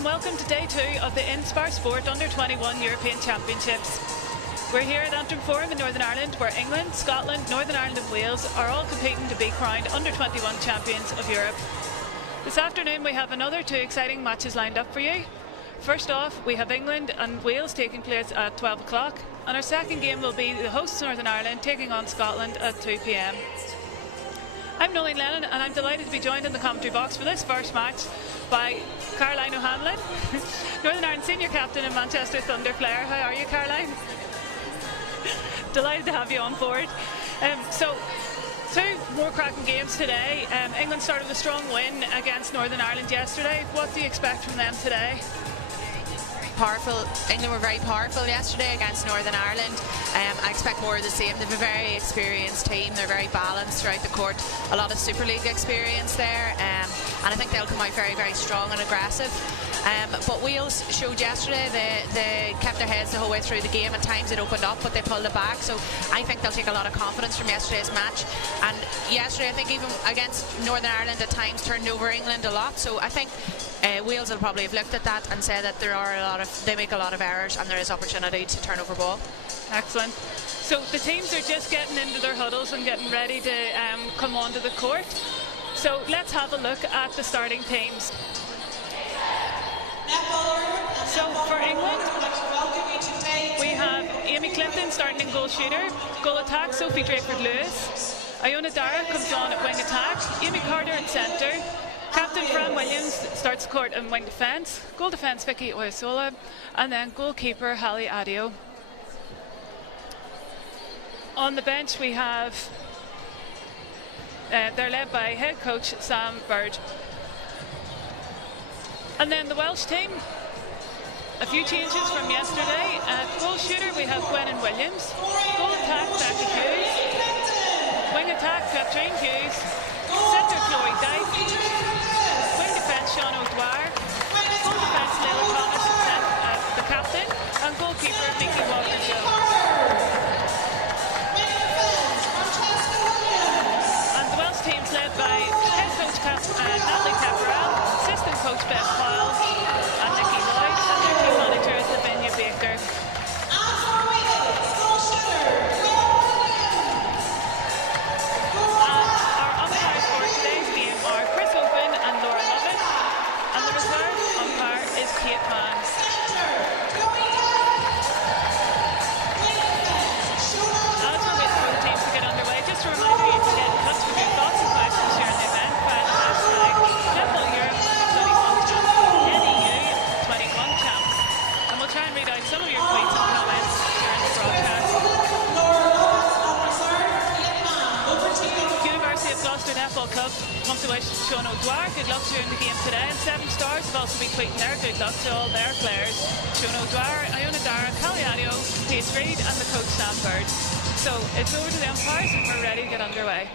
and welcome to day 2 of the Inspire Sport Under-21 European Championships. We're here at Antrim Forum in Northern Ireland, where England, Scotland, Northern Ireland and Wales are all competing to be crowned Under-21 Champions of Europe. This afternoon we have another 2 exciting matches lined up for you. First off, we have England and Wales taking place at 12 o'clock, and our second game will be the hosts Northern Ireland taking on Scotland at 2 p.m. I'm Nolene Lennon, and I'm delighted to be joined in the commentary box for this first match by Caroline O'Hanlon, Northern Ireland senior captain and Manchester Thunder player. How are you, Caroline? Delighted to have you on board. So, 2 more cracking games today. England started with a strong win against Northern Ireland yesterday. What do you expect from them today? Powerful. England were very powerful yesterday against Northern Ireland. I expect more of the same. They've a very experienced team. They're very balanced throughout the court. A lot of Super League experience there, and I think they'll come out very, very strong and aggressive. But Wales showed yesterday they kept their heads the whole way through the game. At times it opened up, but they pulled it back. So I think they'll take a lot of confidence from yesterday's match. And yesterday, I think even against Northern Ireland at times turned over England a lot. So I think Wales will probably have looked at that and said that they make a lot of errors and there is opportunity to turn over ball. Excellent. So the teams are just getting into their huddles and getting ready to come onto the court. So let's have a look at the starting teams. So for England, we have Amy Clinton starting in goal shooter. Goal attack, Sophie Drayford-Lewis. Iona Dara comes on at wing attack. Amy Carter at centre. Captain Fran Williams starts the court in wing defence. Goal defence, Vicky Oyasola. And then goalkeeper, Hallie Adio. On the bench we have, they're led by head coach Sam Bird. And then the Welsh team, a few changes from yesterday. Goal shooter we have Gwennon Williams. Goal attack, Becky Hughes. Wing attack, Katrine Hughes. Centre, Chloe Dyke. Wing defence, Sean O'Dwyer. Goal defence, Leila Thomas, the captain. And goalkeeper, Mickey Walker-Jones. And the Welsh team's led by head coach Natalie Pepperell, assistant coach Beth Powell, and Nikki Lloyd, and their team manager is Lavinia Baker. Our umpires for today's game are Chris Open and Laura Lovett, and the reserve umpire is Kate Mann. As we're waiting for the teams to get underway, just a reminder you can get in touch with your thoughts and questions during the event via the hashtag Netball Europe U21 Championships, NEU 21 Champs. And we'll try and read out some of your tweets and comments during the broadcast. University of Gloucester Netball Club want to wish Sean O'Dwyer good luck during the game today, and 7 Stars have also been tweeting their good luck to all their players: Sean O'Dwyer, Iona Dara, Callie Adio, Paige Reid and the coach Sam Bird. So it's over to the umpires and we're ready to get underway.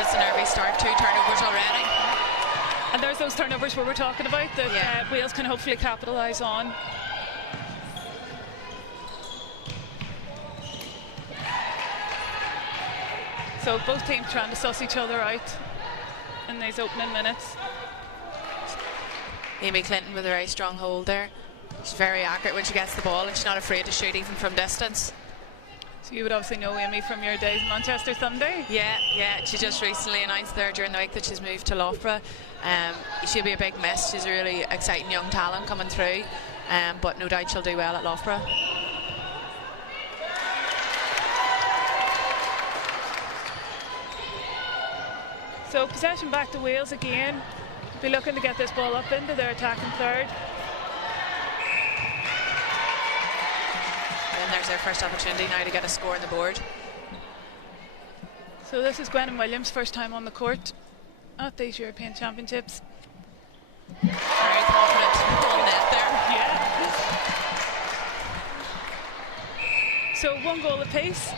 It's an early start, 2 turnovers already. And there's those turnovers we were talking about that Wales can hopefully capitalise on. So both teams trying to suss each other out in these opening minutes. Amy Clinton with a very strong hold there. She's very accurate when she gets the ball and she's not afraid to shoot even from distance. So you would obviously know Amy from your days in Manchester Thunder. Yeah. She just recently announced there during the week that she's moved to Loughborough. She'll be a big miss. She's a really exciting young talent coming through, but no doubt she'll do well at Loughborough. So possession back to Wales again. Be looking to get this ball up into their attacking third. And there's their first opportunity now to get a score on the board. So this is Gwennon Williams' first time on the court at these European Championships. Very confident on net there. Yeah. So 1 goal apiece.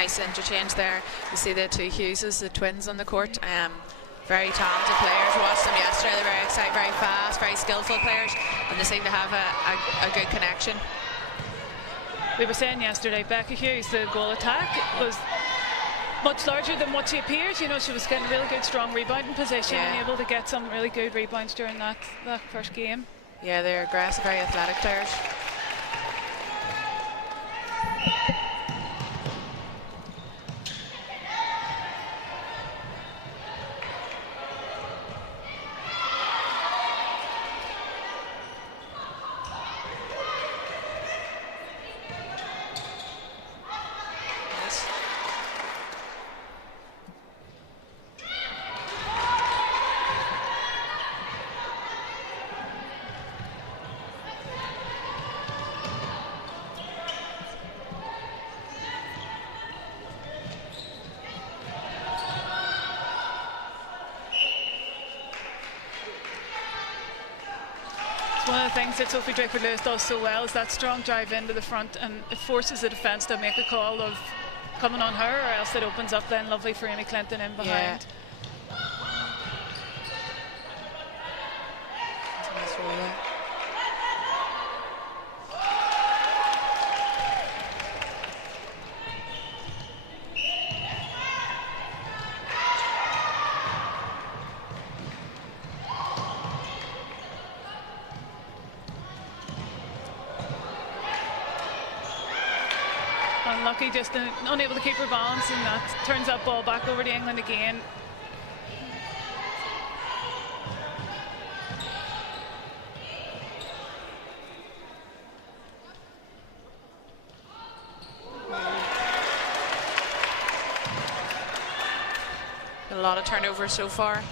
nice interchange there. You see the two Hugheses, the twins on the court. Very talented players. We watched them yesterday. They're very exciting, very fast, very skillful players, and they seem to have a good connection. We were saying yesterday, Becca Hughes, the goal attack was much larger than what she appeared. You know, she was getting a really good, strong rebounding position and able to get some really good rebounds during that first game. Yeah, they're aggressive, very athletic players. One of the things that Sophie Drakeford-Lewis does so well is that strong drive into the front, and it forces the defence to make a call of coming on her, or else it opens up then lovely for Amy Clinton in behind. Unlucky, just unable to keep her balance, and that turns that ball back over to England again. A lot of turnovers so far.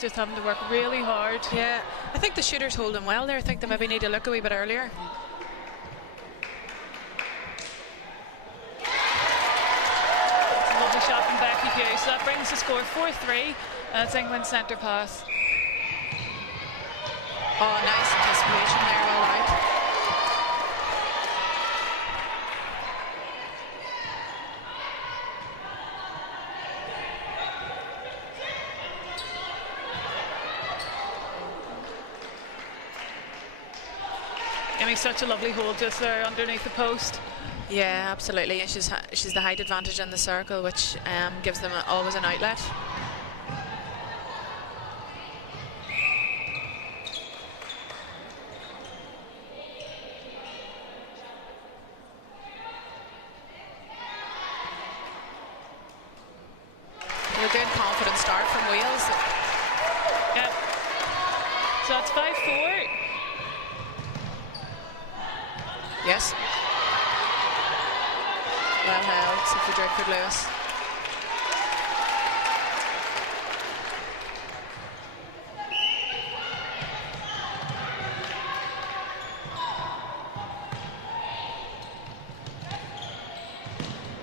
Just having to work really hard. Yeah, I think the shooters hold them well there. I think they maybe need to look a wee bit earlier. Lovely shot from Becky Hughes. So that brings the score 4-3, and it's England's centre pass. Oh, nice anticipation there, well out. Such a lovely hold just there underneath the post. Yeah, absolutely. And she's the height advantage in the circle, which gives them always an outlet. A good confident start from Wales. Yep. So that's 5-4. Yes. Well held, Sophie Drakeford-Lewis.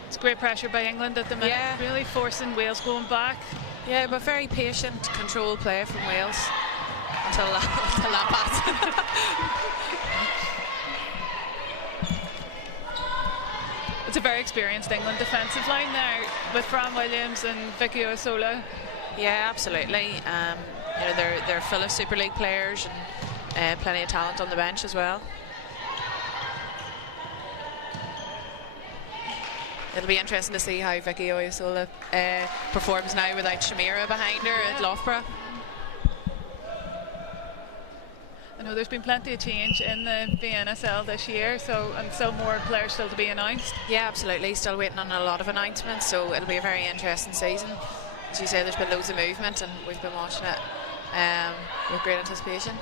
It's great pressure by England at the minute, really forcing Wales going back. Yeah, but very patient, controlled play from Wales until that pass. It's a very experienced England defensive line there with Fran Williams and Vicky Oyosola. Yeah, absolutely. You know, they're full of Super League players and plenty of talent on the bench as well. It'll be interesting to see how Vicky Oyosola performs now without Shamira behind her at Loughborough. I know there's been plenty of change in the BNSL this year, so more players still to be announced. Yeah, absolutely. Still waiting on a lot of announcements, so it'll be a very interesting season. As you say, there's been loads of movement, and we've been watching it with great anticipation.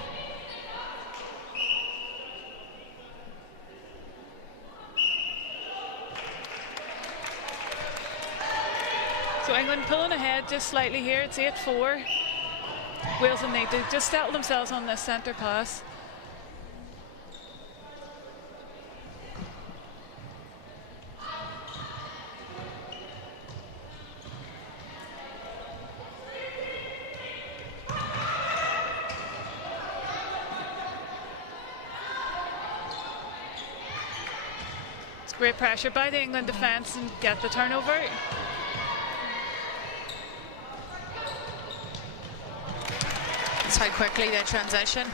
So England pulling ahead just slightly here. It's 8-4. Wales will need to just settle themselves on this centre pass. Great pressure by the England defence and get the turnover. That's how quickly they transition.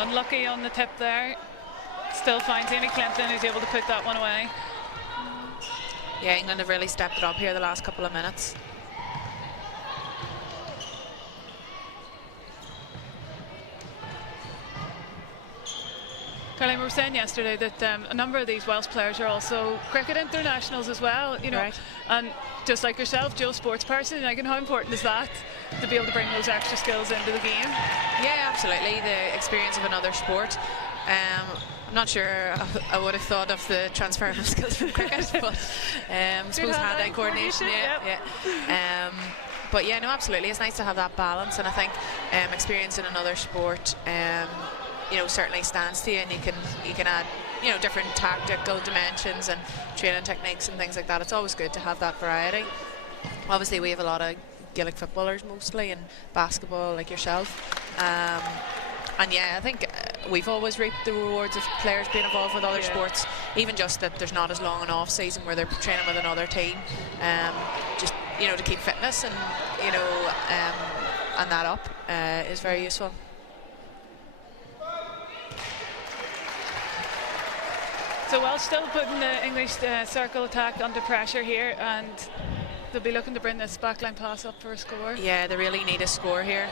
Unlucky on the tip there. Still finds Amy Clinton, who's able to put that one away. Yeah, England have really stepped it up here the last couple of minutes. Caroline, we were saying yesterday that a number of these Welsh players are also cricket internationals as well, you know, right. And just like yourself, Joe, sports person, like, and how important is that to be able to bring those extra skills into the game? Yeah, absolutely. The experience of another sport. I'm not sure I would have thought of the transferable skills from cricket, but I suppose hand-eye coordination. Yeah. But yeah, no, absolutely. It's nice to have that balance, and I think experience in another sport, you know, certainly stands to you, and you can add, you know, different tactical dimensions and training techniques and things like that. It's always good to have that variety. Obviously, we have a lot of Gaelic footballers mostly, and basketball, like yourself. And yeah, I think we've always reaped the rewards of players being involved with other sports, even just that there's not as long an off season where they're training with another team, just, you know, to keep fitness and, you know, and that up is very useful. So Welsh still putting the English circle attack under pressure here, and they'll be looking to bring this backline pass up for a score. Yeah, they really need a score here.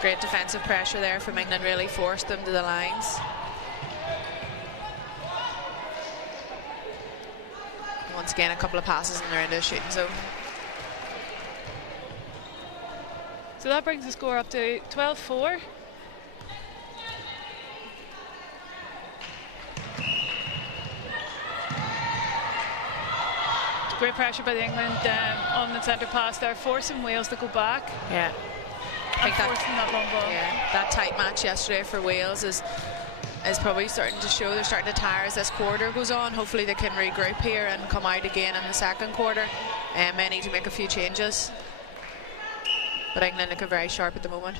Great defensive pressure there from England, really forced them to the lines. Once again, a couple of passes and they're into a shooting zone. So that brings the score up to 12-4. Great pressure by the England on the centre pass there, forcing Wales to go back. Yeah. I think that long ball. Yeah, that tight match yesterday for Wales is probably starting to show. They're starting to tire as this quarter goes on. Hopefully they can regroup here and come out again in the second quarter. May need to make a few changes, but England looking very sharp at the moment.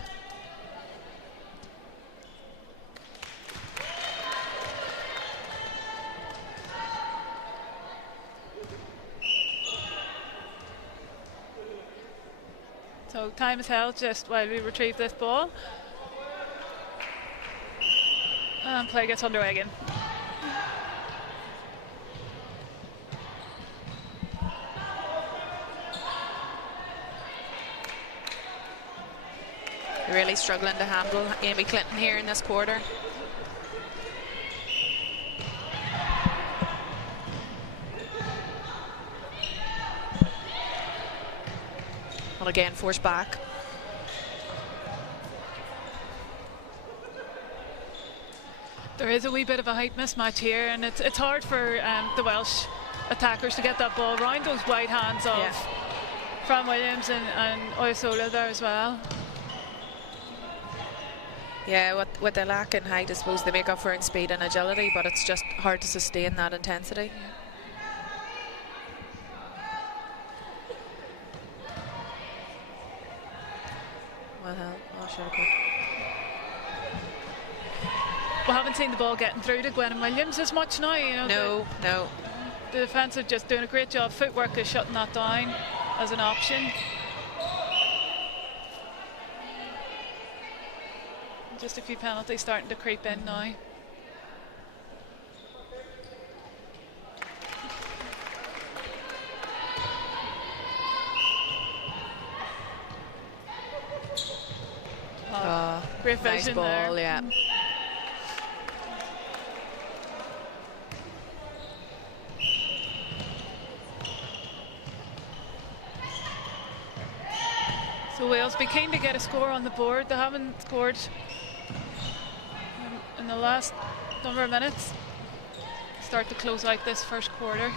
So time is held just while we retrieve this ball. And play gets underway again. Really struggling to handle Amy Clinton here in this quarter. Well, again, forced back. There is a wee bit of a height mismatch here, and it's hard for the Welsh attackers to get that ball around those wide hands of Fran Williams and Oyosola there as well. Yeah, what they lack in height, I suppose they make up for in speed and agility, but it's just hard to sustain that intensity. We haven't seen the ball getting through to Gwen Williams as much now, you know. No. The defence are just doing a great job. Footwork is shutting that down as an option. Just a few penalties starting to creep in now. Great vision nice ball, there. yeah. So Wales be keen to get a score on the board. They haven't scored in the last number of minutes. Start to close out this first quarter.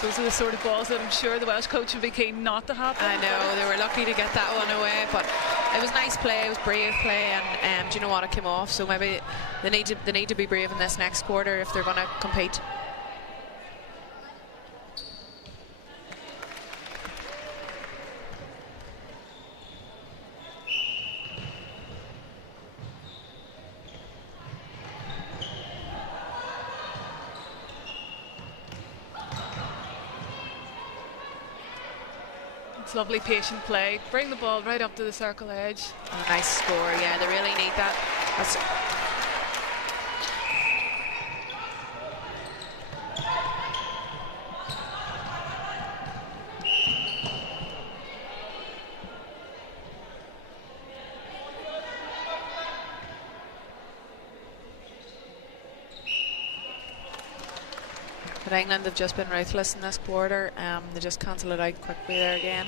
Those are the sort of balls that I'm sure the Welsh coach would be keen not to happen. I know, they were lucky to get that one away, but it was nice play, it was brave play, and do you know what, it came off, so maybe they need to be brave in this next quarter if they're going to compete. It's lovely patient play. Bring the ball right up to the circle edge. Oh, nice score, yeah, they really need that. That's But England have just been ruthless in this quarter. They just cancel it out quickly there again.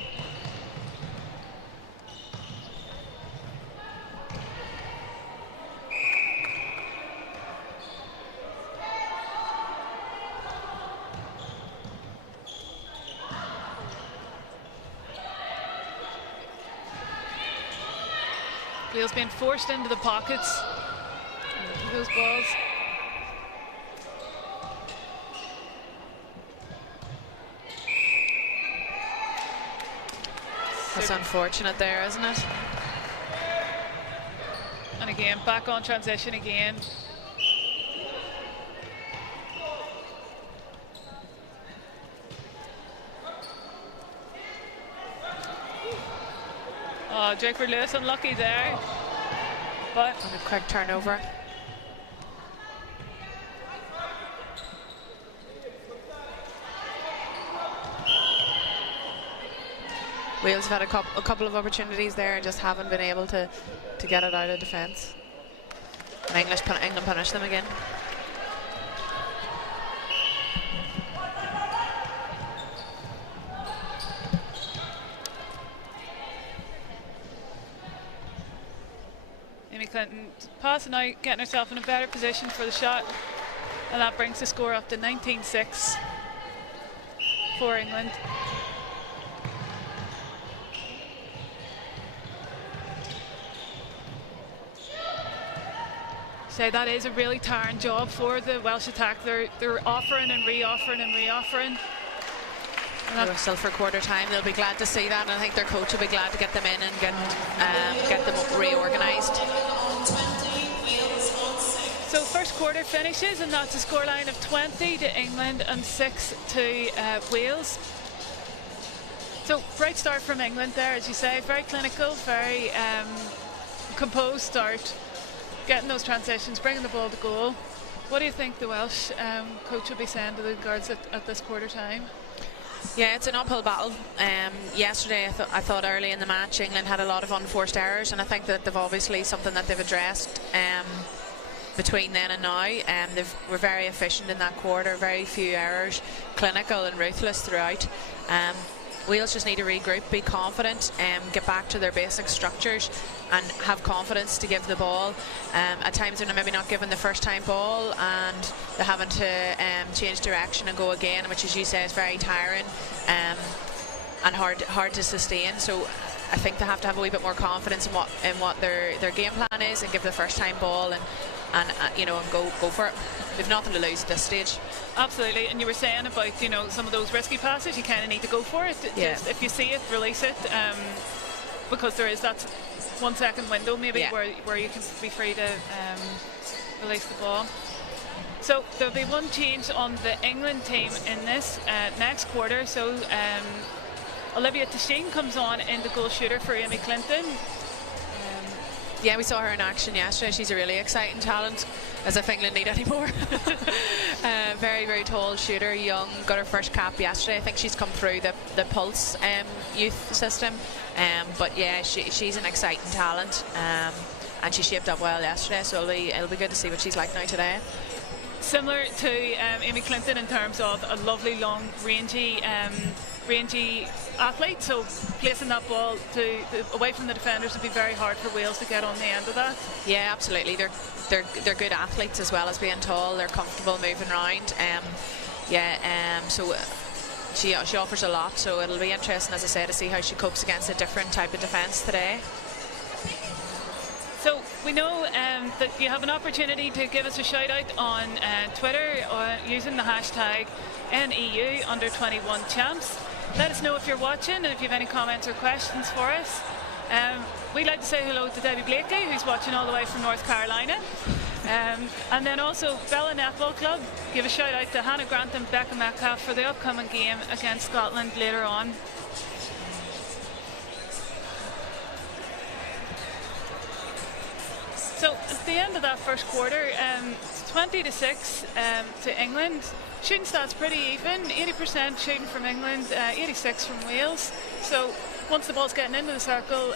Wales being forced into the pockets. Those balls. That's unfortunate there, isn't it? And again, back on transition again. Oh, Draper Lewis unlucky there. But and a quick turnover. Wales have had a couple of opportunities there and just haven't been able to get it out of defence. And England punish them again. Amy Clinton passing out, getting herself in a better position for the shot. And that brings the score up to 19-6 for England. Say that is a really tiring job for the Welsh attack. They're offering and re-offering and re-offering. We're still for quarter time. They'll be glad to see that, and I think their coach will be glad to get them in and get them reorganised. So first quarter finishes, and that's a scoreline of 20 to England and 6 to Wales. So great start from England there, as you say. Very clinical, very composed start. Getting those transitions, bringing the ball to goal. What do you think the Welsh coach will be saying to the guards at this quarter time? Yeah, it's an uphill battle. Yesterday, I thought early in the match, England had a lot of unforced errors, and I think that they've obviously something that they've addressed between then and now. They were very efficient in that quarter, very few errors, clinical and ruthless throughout. Wales just need to regroup, be confident, get back to their basic structures and have confidence to give the ball. At times they're maybe not given the first time ball and they're having to change direction and go again, which, as you say, is very tiring and hard to sustain. So I think they have to have a wee bit more confidence in what their game plan is and give the first time ball and go for it. They've nothing to lose at this stage. Absolutely, and you were saying about some of those risky passes, you kind of need to go for it. Yeah. Just, if you see it, release it, because there is that 1 second window maybe where you can be free to release the ball. So there'll be one change on the England team in this next quarter. So Olivia Tasheen comes on in the goal shooter for Amy Clinton. Yeah, we saw her in action yesterday. She's a really exciting talent, as if England need any more. Very, very tall shooter, young, got her first cap yesterday. I think she's come through the Pulse youth system. But yeah, she's an exciting talent, and she shaped up well yesterday, so it'll be good to see what she's like now today. Similar to Amy Clinton in terms of a lovely, long, rangy athlete, so placing that ball away from the defenders would be very hard for Wales to get on the end of that. Yeah, absolutely. They're good athletes as well as being tall. They're comfortable moving around. So she offers a lot. So it'll be interesting, as I say, to see how she copes against a different type of defence today. So we know that you have an opportunity to give us a shout out on Twitter using the hashtag NEU Under21 Champs. Let us know if you're watching and if you have any comments or questions for us. We'd like to say hello to Debbie Blakely, who's watching all the way from North Carolina. And then also Bella Netball Club, give a shout out to Hannah Grant and Becca Metcalf for the upcoming game against Scotland later on. So at the end of that first quarter, 20-6 to England. Shooting stats pretty even, 80% shooting from England, 86 from Wales. So once the ball's getting into the circle,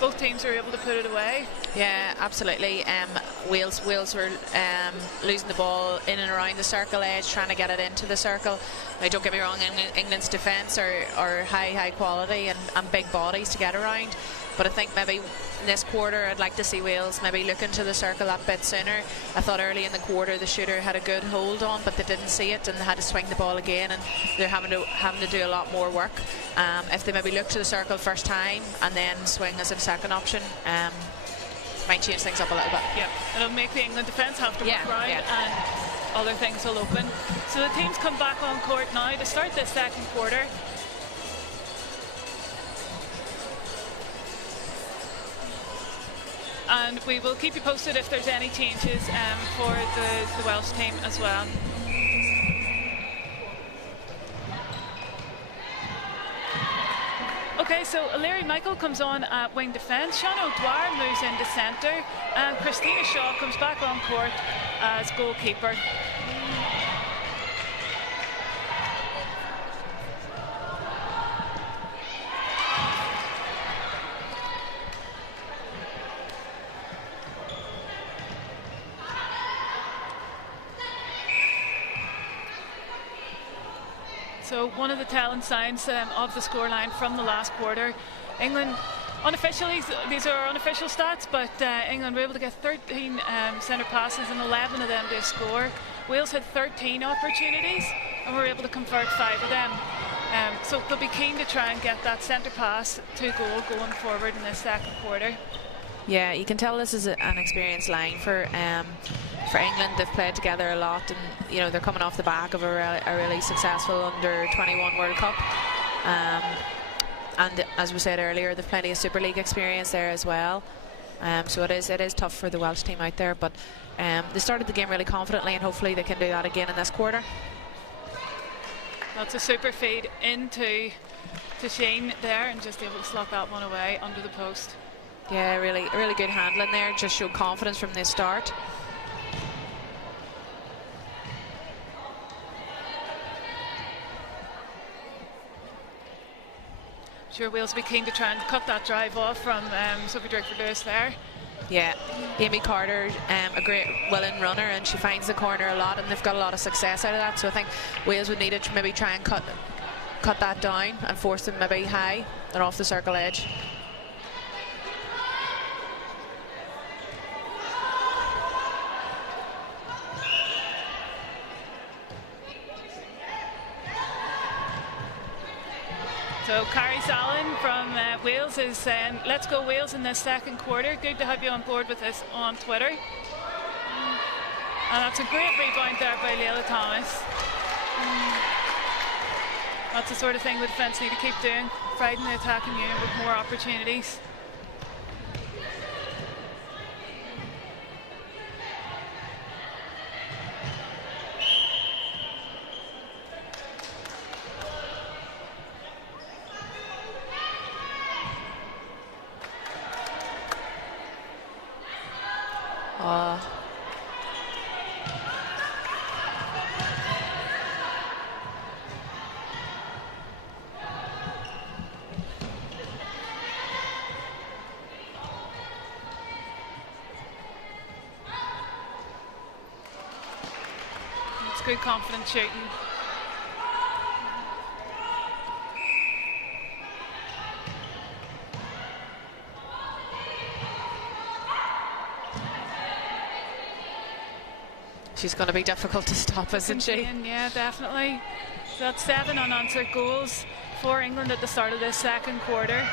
both teams are able to put it away. Yeah, absolutely. Wales were losing the ball in and around the circle edge, trying to get it into the circle. Now, don't get me wrong, England's defence are high quality and big bodies to get around. But I think maybe in this quarter I'd like to see Wales maybe look into the circle that bit sooner. I thought early in the quarter the shooter had a good hold on, but they didn't see it and they had to swing the ball again, and they're having to do a lot more work. If they maybe look to the circle first time and then swing as a second option, might change things up a little bit. Yeah, it'll make the England defence have to work around, and other things will open. So the teams come back on court now to start this second quarter. And we will keep you posted if there's any changes for the Welsh team as well. Okay, so Larry Michael comes on at wing defence, Sean O'Dwyer moves into centre, and Christina Shaw comes back on court as goalkeeper. So one of the telling signs of the scoreline from the last quarter, England, unofficially, these are unofficial stats, but England were able to get 13 centre passes and 11 of them to score. Wales had 13 opportunities and were able to convert 5 of them. So they'll be keen to try and get that centre pass to goal going forward in this second quarter. Yeah, you can tell this is an experienced line for England. They've played together a lot, and you know they're coming off the back of a really successful under-21 World Cup. And as we said earlier, they've plenty of Super League experience there as well. So it is tough for the Welsh team out there, but they started the game really confidently, and hopefully they can do that again in this quarter. That's a super feed into Shane there, and just able to slot that one away under the post. Yeah, really good handling there. Just showed confidence from the start. Sure, Wales will be keen to try and cut that drive off from Sophie Drakeford-Lewis there. Yeah, Amy Carter, a great willing runner, and she finds the corner a lot, and they've got a lot of success out of that. So I think Wales would need to maybe try and cut that down and force them maybe high and off the circle edge. So Carrie Sallin from Wales is saying, let's go Wales in this second quarter. Good to have you on board with us on Twitter. And that's a great rebound there by Leila Thomas. That's the sort of thing the defence need to keep doing, frighten the attacking unit with more opportunities. It's good confident shooting. She's going to be difficult to stop, isn't she? Yeah, definitely. So that's 7 unanswered goals for England at the start of this second quarter.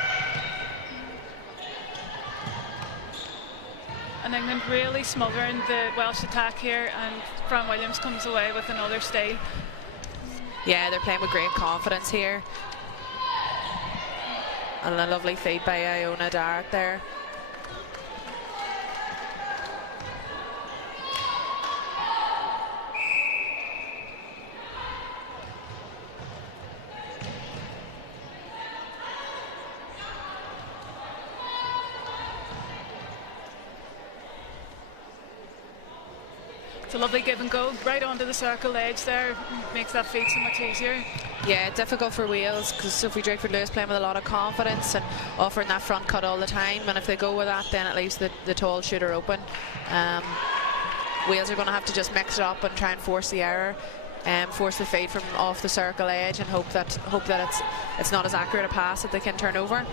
And England really smothering the Welsh attack here, and Fran Williams comes away with another steal. Yeah, they're playing with great confidence here. And a lovely feed by Iona Dark there. It's a lovely give and go right onto the circle edge there. Makes that feed so much easier. Yeah, difficult for Wales because Sophie Drakeford-Lewis playing with a lot of confidence and offering that front cut all the time, and if they go with that, then it leaves the tall shooter open. Wales are going to have to just mix it up and try and force the error, force the feed from off the circle edge, and hope that it's not as accurate a pass that they can turn over.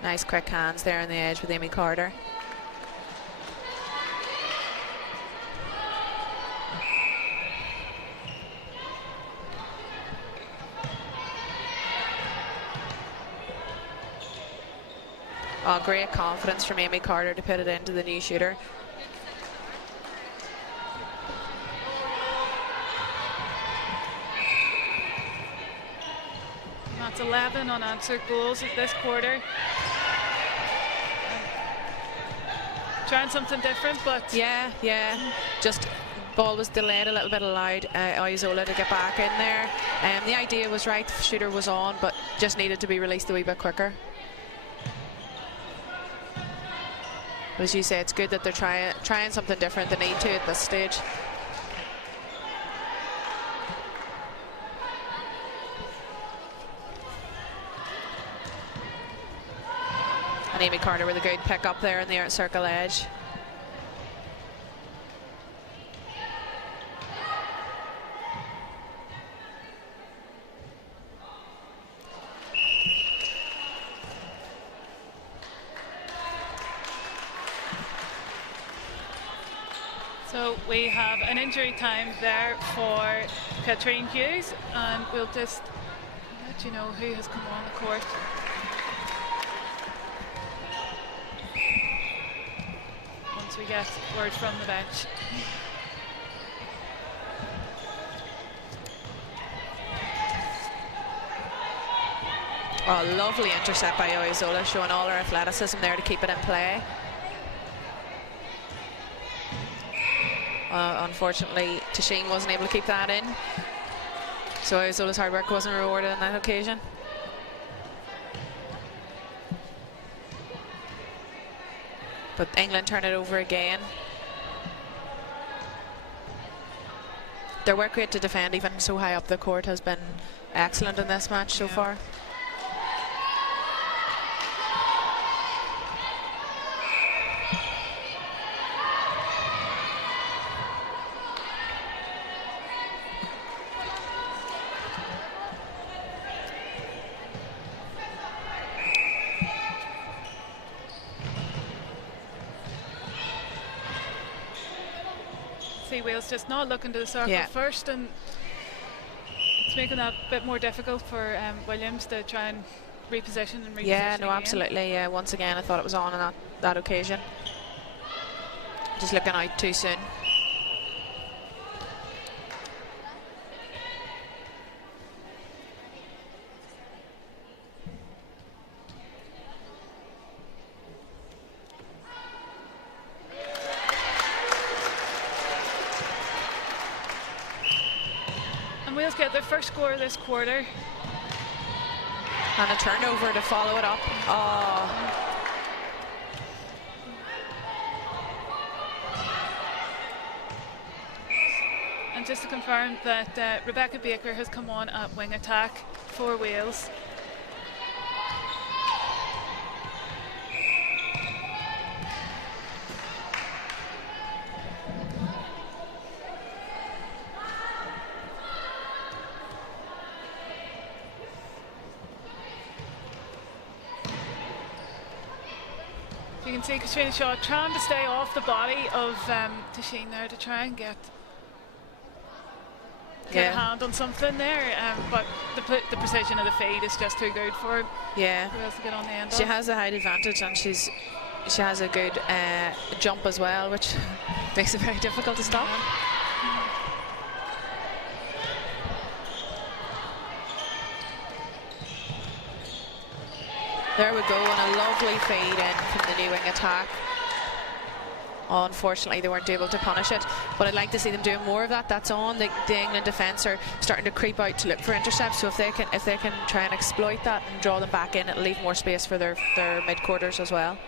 Nice quick hands there on the edge with Amy Carter. Oh, great confidence from Amy Carter to put it into the new shooter. That's 11 unanswered goals at this quarter. Trying something different, but yeah, just ball was delayed a little bit, allowed Oyozola to get back in there. The idea was right, the shooter was on, but just needed to be released a wee bit quicker. But as you say, it's good that they're trying something different. They need to at this stage. And Amy Carter with a good pick up there in the circle edge. So we have an injury time there for Katrine Hughes, and we'll just let you know who has come on the court. We get word from the bench. Oh, lovely intercept by Oyozola, showing all her athleticism there to keep it in play. Unfortunately, Tasheen wasn't able to keep that in, so Oyozola's hard work wasn't rewarded on that occasion. But England turn it over again. Their work rate to defend even so high up the court has been excellent in this match so far. Wales just not looking to the circle first, and it's making that a bit more difficult for Williams to try and reposition and reposition. Yeah, no, again. absolutely. Yeah, once again, I thought it was on that occasion. Just looking out too soon. Wales get their first score this quarter. And a turnover to follow it up. Oh. And just to confirm that Rebecca Baker has come on at wing attack for Wales. You can see Katrina Shaw trying to stay off the body of Tasheen there to try and get a hand on something there, but the precision of the feed is just too good for her. Yeah. Who else to get on the end She of. has a height advantage, and she has a good jump as well, which makes it very difficult to stop. There we go, and a lovely fade in from the new wing attack. Unfortunately, they weren't able to punish it, but I'd like to see them doing more of that. That's on. The England defence are starting to creep out to look for intercepts, so if they can try and exploit that and draw them back in, it'll leave more space for their mid-quarters as well.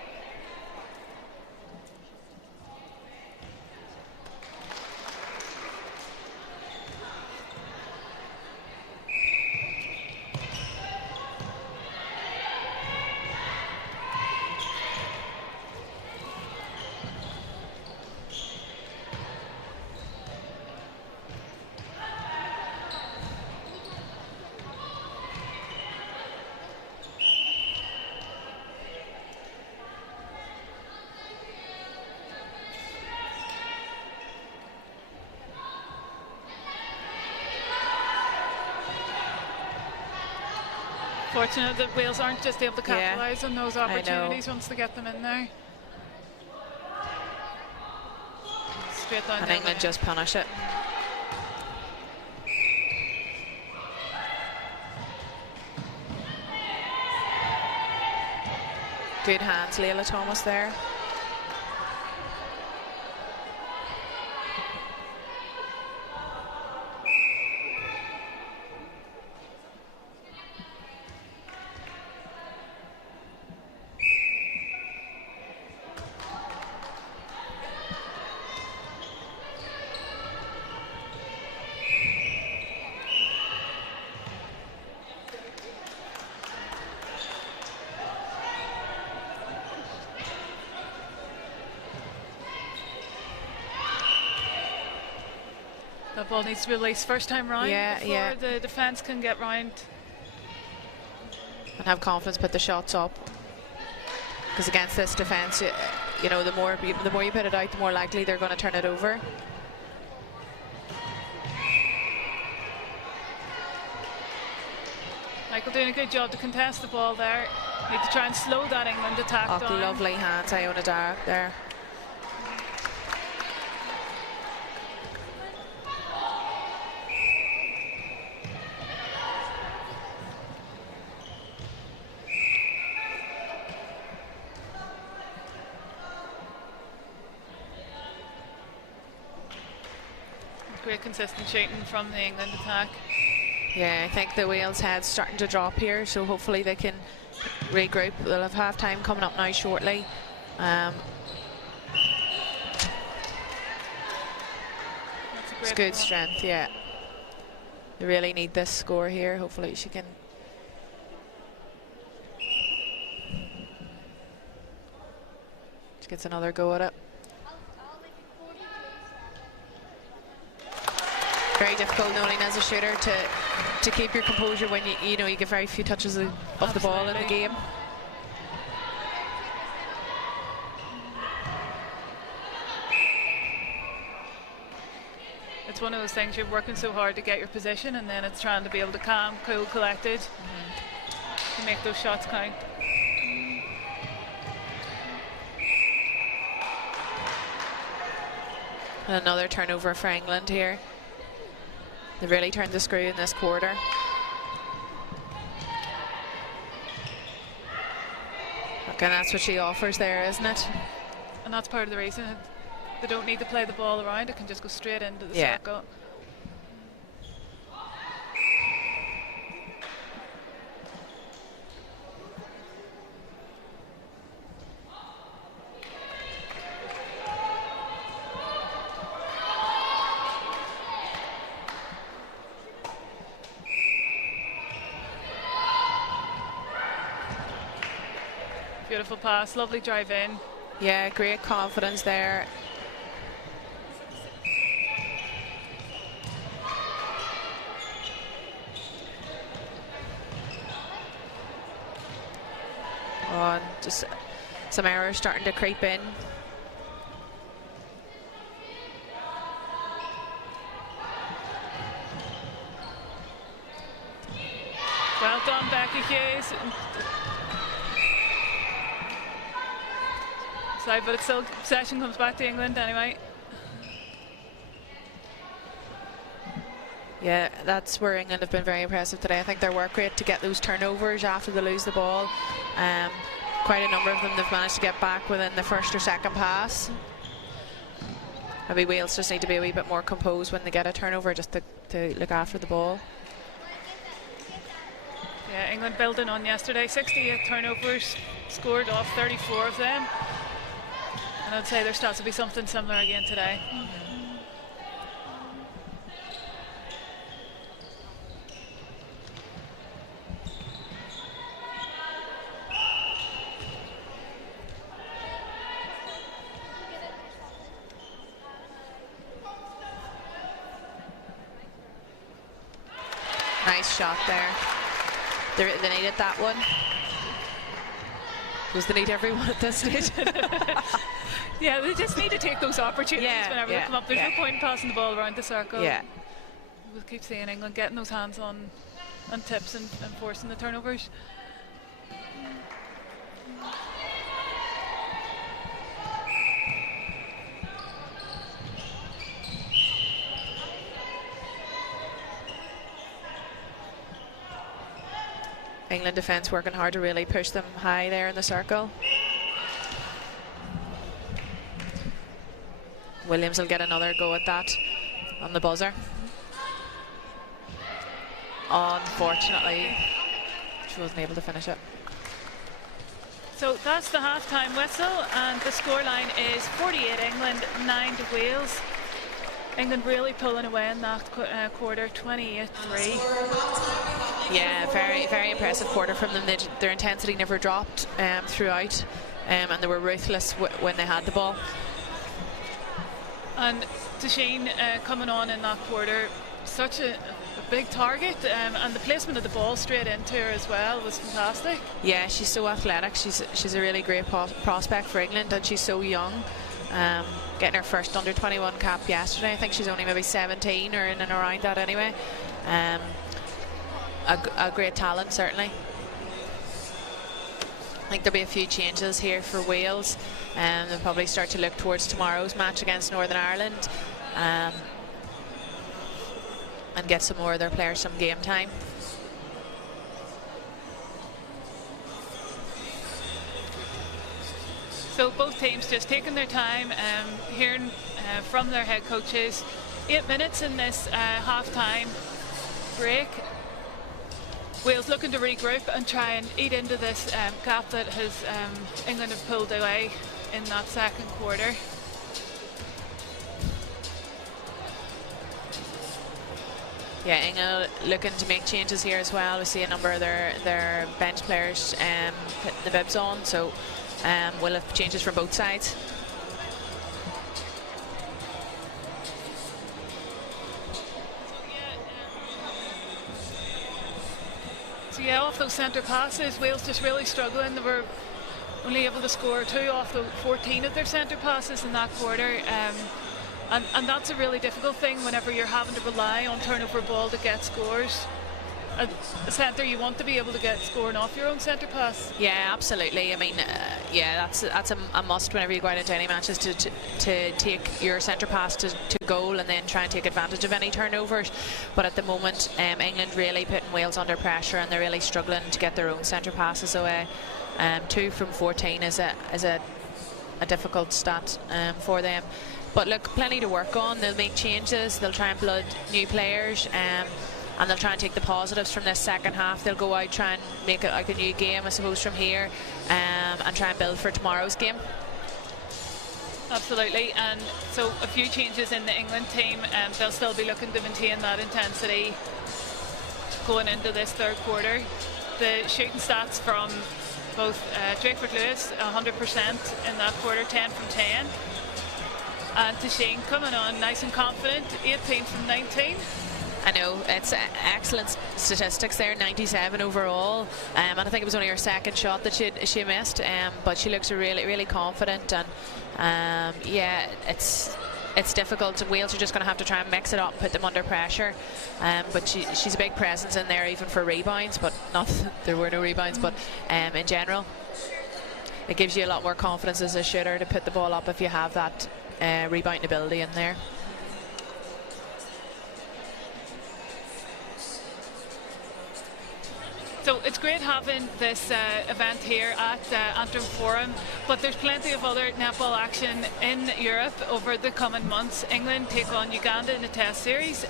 Fortunate that Wales aren't just able to capitalise on those opportunities once they get them in there. Straight down. And England just punish it. Good hands, Leila Thomas there. That ball needs to be released first time round before the defence can get round. And have confidence, put the shots up. Because against this defence, you know, the more you put it out, the more likely they're going to turn it over. Michael doing a good job to contest the ball there. Need to try and slow that England attack down. Lovely hands, Iona Dara there. Great consistent shooting from the England attack. Yeah, I think the Wales head's starting to drop here, so hopefully they can regroup. They'll have half time coming up now shortly. It's good strength, yeah. They really need this score here. Hopefully she can. She gets another go at it. Very difficult knowing as a shooter to keep your composure when you know you get very few touches of the ball in the game. It's one of those things, you're working so hard to get your position, and then it's trying to be able to calm, cool, collected to make those shots count. And another turnover for England here. They really turned the screw in this quarter. Okay, and that's what she offers there, isn't it? And that's part of the reason they don't need to play the ball around. It can just go straight into the circle. beautiful pass, lovely drive in. Yeah, great confidence there. Oh, and just some errors starting to creep in. Well done, Becky Hughes. Sorry, but it's still, possession comes back to England anyway. Yeah, that's where England have been very impressive today. I think their work rate to get those turnovers after they lose the ball, quite a number of them they've managed to get back within the first or second pass. Maybe Wales just need to be a wee bit more composed when they get a turnover, just to look after the ball. Yeah, England building on yesterday, 68 turnovers, scored off 34 of them. And I'd say their stats will be something similar again today. Nice shot there. They needed that one. Was they need everyone at this stage? Yeah, they just need to take those opportunities whenever they come up. There's no point in passing the ball around the circle. Yeah. We'll keep seeing England getting those hands on tips and forcing the turnovers. England defence working hard to really push them high there in the circle. Williams will get another go at that on the buzzer. Unfortunately, she wasn't able to finish it. So that's the half-time whistle, and the scoreline is 48 England, 9 to Wales. England really pulling away in that quarter, 28-3. Yeah, very, very impressive quarter from them. Their intensity never dropped throughout, and they were ruthless when they had the ball. And Deshane coming on in that quarter, such a big target, and the placement of the ball straight into her as well was fantastic. Yeah, she's so athletic. She's a really great prospect for England, and she's so young. Getting her first under-21 cap yesterday. I think she's only maybe 17 or in and around that anyway. A great talent, certainly. I think there'll be a few changes here for Wales, and they'll probably start to look towards tomorrow's match against Northern Ireland, and get some more of their players some game time. So both teams just taking their time, hearing from their head coaches. 8 minutes in this half-time break. Wales looking to regroup and try and eat into this gap that has England have pulled away in that second quarter. Yeah, England looking to make changes here as well. We see a number of their bench players putting the bibs on, so we'll have changes from both sides. So yeah, off those centre passes, Wales just really struggling. They were only able to score 2 off the 14 of their centre passes in that quarter. And that's a really difficult thing whenever you're having to rely on turnover ball to get scores. A centre, you want to be able to get scoring off your own centre pass. Yeah, absolutely. I mean, yeah, that's a must whenever you go out into any matches, to take your centre pass to goal and then try and take advantage of any turnovers. But at the moment, England really putting Wales under pressure, and they're really struggling to get their own centre passes away. 2 from 14 is a difficult stat for them. But look, plenty to work on. They'll make changes. They'll try and blood new players. And they'll try and take the positives from this second half. They'll go out, try and make it like a new game, I suppose, from here, and try and build for tomorrow's game. Absolutely, and so a few changes in the England team. They'll still be looking to maintain that intensity going into this third quarter. The shooting stats from both Drakeford Lewis 100% in that quarter, 10 from 10. And Tasheen coming on nice and confident, 18 from 19. I know, it's excellent statistics there, 97 overall, and I think it was only her second shot that she missed, but she looks really confident, and yeah, it's difficult. Wales are just going to have to try and mix it up, put them under pressure, but she's a big presence in there, even for rebounds, but not there were no rebounds, but in general it gives you a lot more confidence as a shooter to put the ball up if you have that rebounding ability in there. So it's great having this event here at Antrim Forum, but there's plenty of other netball action in Europe over the coming months. England take on Uganda in a test series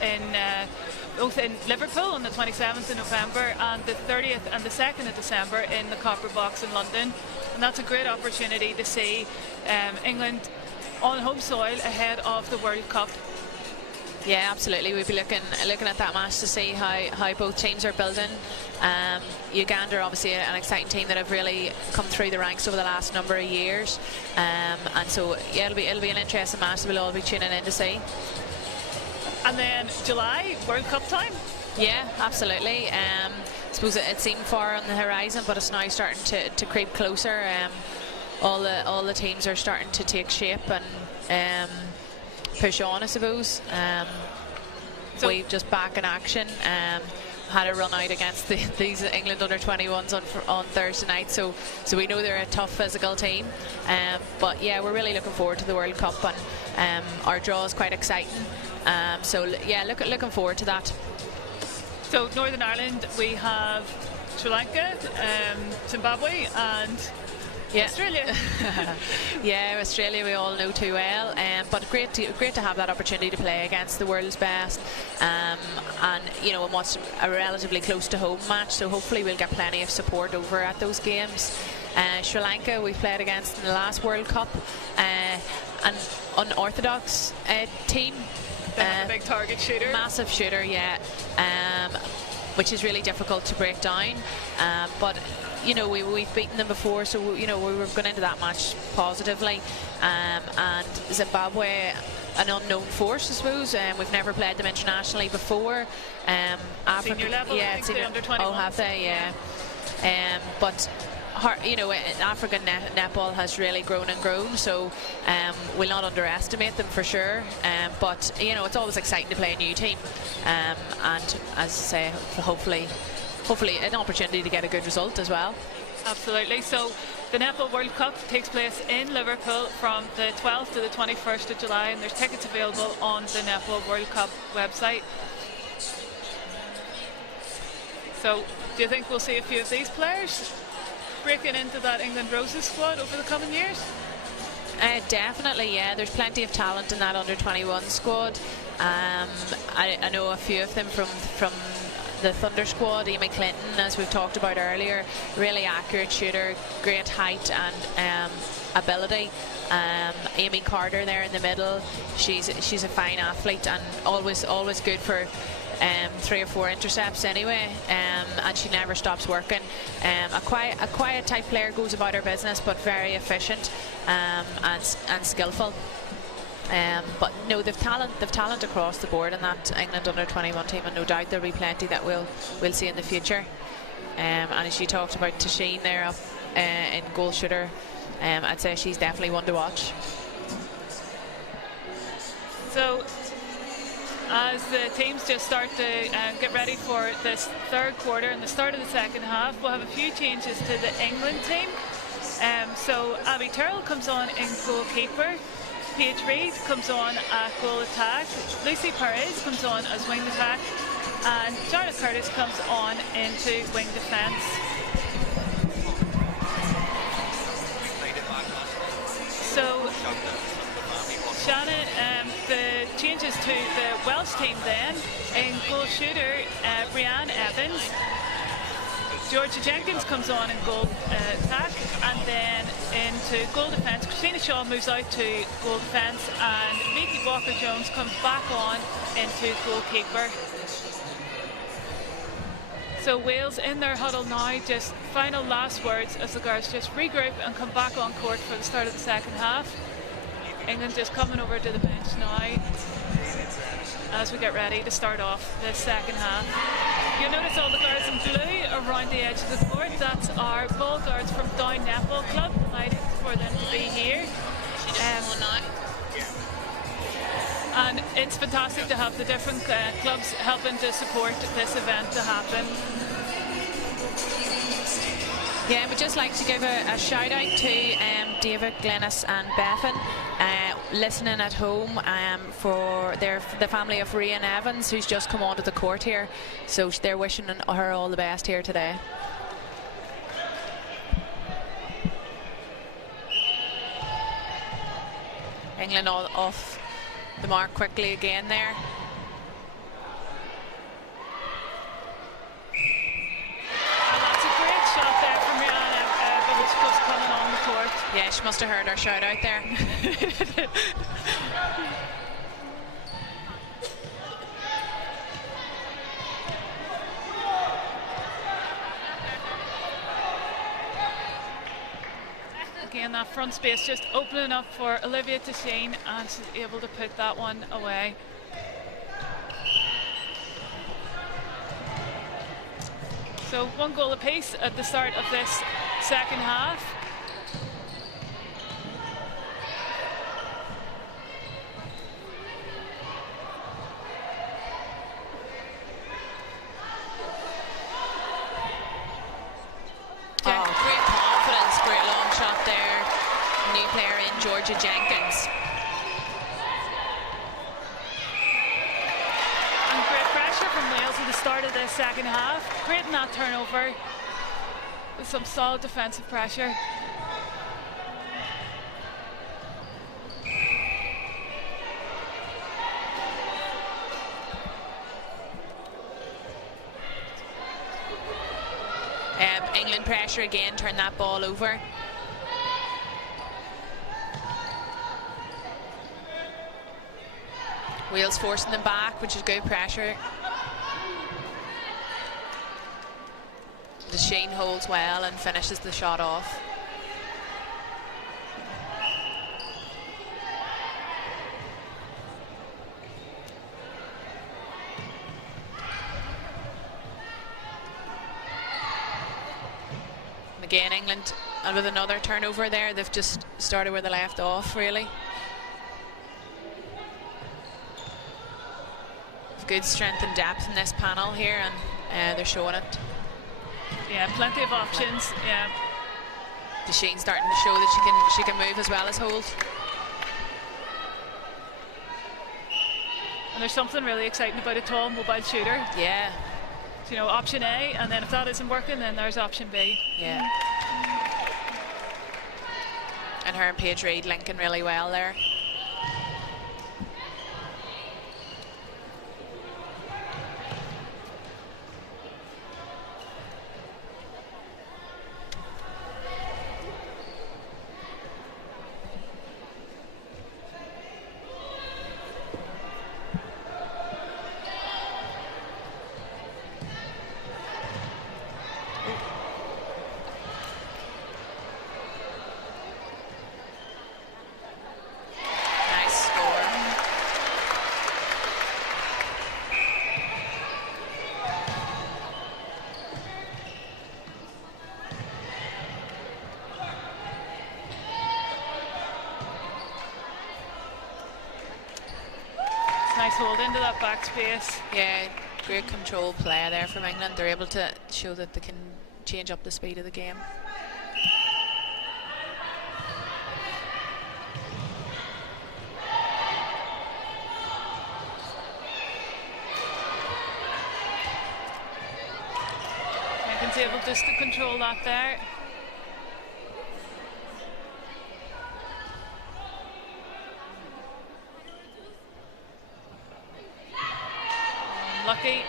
both in Liverpool on the 27th of November and the 30th and the 2nd of December in the Copper Box in London. And that's a great opportunity to see England on home soil ahead of the World Cup. Yeah, absolutely. We'll be looking at that match to see how both teams are building. Uganda are obviously an exciting team that have really come through the ranks over the last number of years, and so yeah, it'll be an interesting match that we'll all be tuning in to see. And then July, World Cup time. Yeah, absolutely. I suppose it seemed far on the horizon, but it's now starting to creep closer. All the teams are starting to take shape and push on, I suppose. So we've just back in action. Had a run out against these England under-21s on Thursday night, so we know they're a tough physical team. But yeah, we're really looking forward to the World Cup, and our draw is quite exciting. So yeah, looking forward to that. So Northern Ireland, we have Sri Lanka, Zimbabwe, and Australia. Yeah, Australia we all know too well, but great to have that opportunity to play against the world's best, and you know, in what's a relatively close to home match, so hopefully we'll get plenty of support over at those games. Sri Lanka we played against in the last World Cup, an unorthodox team. A big target shooter. Massive shooter, yeah, which is really difficult to break down, but you know, we've beaten them before, so you know, we were going into that match positively. And Zimbabwe, an unknown force, I suppose. We've never played them internationally before. Senior level, yeah, I think they're under 21. Oh, have they? Yeah. But you know, African netball has really grown and grown, so we'll not underestimate them for sure. But you know, it's always exciting to play a new team, and as I say, hopefully an opportunity to get a good result as well. Absolutely. So the Netball World Cup takes place in Liverpool from the 12th to the 21st of July, and there's tickets available on the Netball World Cup website. So do you think we'll see a few of these players breaking into that England Roses squad over the coming years? Definitely, yeah. There's plenty of talent in that under-21 squad. I know a few of them from the Thunder squad. Amy Clinton, as we've talked about earlier, really accurate shooter, great height and ability. Amy Carter there in the middle, she's a fine athlete and always good for 3 or 4 intercepts anyway, and she never stops working. A quiet type player, goes about her business, but very efficient and skillful. But no, they've talent across the board in that England under-21 team, and no doubt there'll be plenty that we'll see in the future. And as you talked about Tasheen there up in goal shooter, I'd say she's definitely one to watch. So as the teams just start to get ready for this third quarter and the start of the second half, we'll have a few changes to the England team. So Abby Terrell comes on in goalkeeper. Paige Reid comes on at goal attack. Lucy Perez comes on as wing attack. And Charlotte Curtis comes on into wing defence. So Shannon, the changes to the Welsh team then. In goal shooter, Brianne Evans. Georgia Jenkins comes on in goal attack, and then into goal defence, Christina Shaw moves out to goal defence, and Vicky Walker-Jones comes back on into goalkeeper. So Wales in their huddle now, just final last words as the girls just regroup and come back on court for the start of the second half. England just coming over to the bench now as we get ready to start off the second half. You'll notice all the girls in blue around the edge of the court. That's our ball guards from Down Netball Club, delighted for them to be here. And it's fantastic to have the different clubs helping to support this event to happen. Yeah, we'd just like to give a shout out to David, Glennis and Bethan listening at home for the family of Rian Evans, who's just come onto the court here. So they're wishing her all the best here today. England all off the mark quickly again there. And that's a great shot there from Rihanna, but it's just coming on the court. Yeah, she must have heard our shout out there. Again, that front space just opening up for Olivia Tashane, and she's able to put that one away. So 1 goal apiece at the start of this second half. Great confidence, great long shot there. New player in, Georgia Jenkins. And great pressure from Wales at the start of the second half, creating that turnover with some solid defensive pressure. England pressure again, turn that ball over. Wales forcing them back, which is good pressure. Shane holds well and finishes the shot off. Again, England, and with another turnover there, they've just started where they left off, really. Good strength and depth in this panel here, and they're showing it. Yeah, plenty of options. Yeah. Shane's starting to show that she can move as well as hold. And there's something really exciting about a tall mobile shooter. Yeah. So, you know, option A, and then if that isn't working, then there's option B. Yeah. And her and Paige Reid linking really well there. Nice hold into that back space. Yeah, great control play there from England. They're able to show that they can change up the speed of the game. Megan's able just to control that there. Lucky.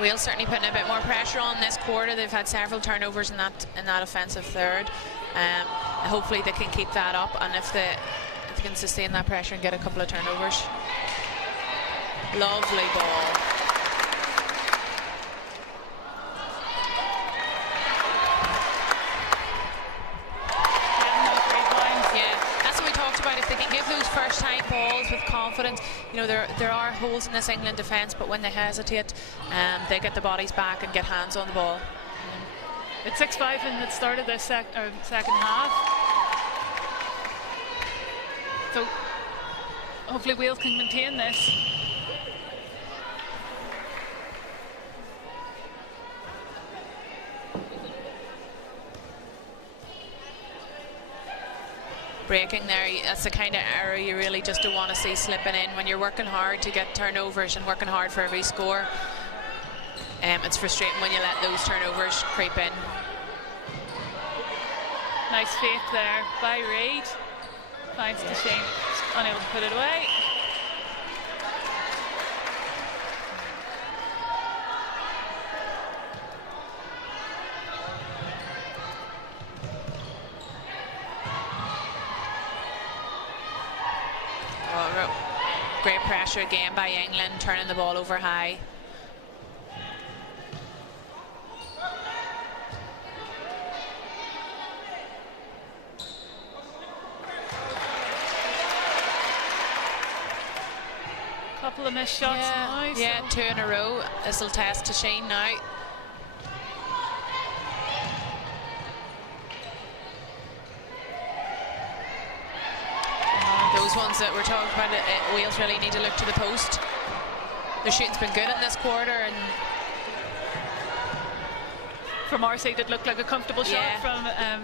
Wales certainly putting a bit more pressure on this quarter. They've had several turnovers in that offensive third. Hopefully they can keep that up, and if they can sustain that pressure and get a couple of turnovers. Lovely ball. If they can give those first time balls with confidence, you know, there are holes in this England defence, but when they hesitate, they get the bodies back and get hands on the ball. It's 6-5 in the start of the second half, so hopefully Wales can maintain this. Breaking there, that's the kind of error you really just don't want to see slipping in when you're working hard to get turnovers and working hard for every score. It's frustrating when you let those turnovers creep in. Nice fake there by Reid. Finds the Shane, unable to put it away. Great pressure again by England, turning the ball over high. Couple of missed shots now. Yeah, two in a row. This will test to Shane now. Those ones that we're talking about, Wales really need to look to the post. Their shooting's been good in this quarter, and from our side it looked like a comfortable shot from and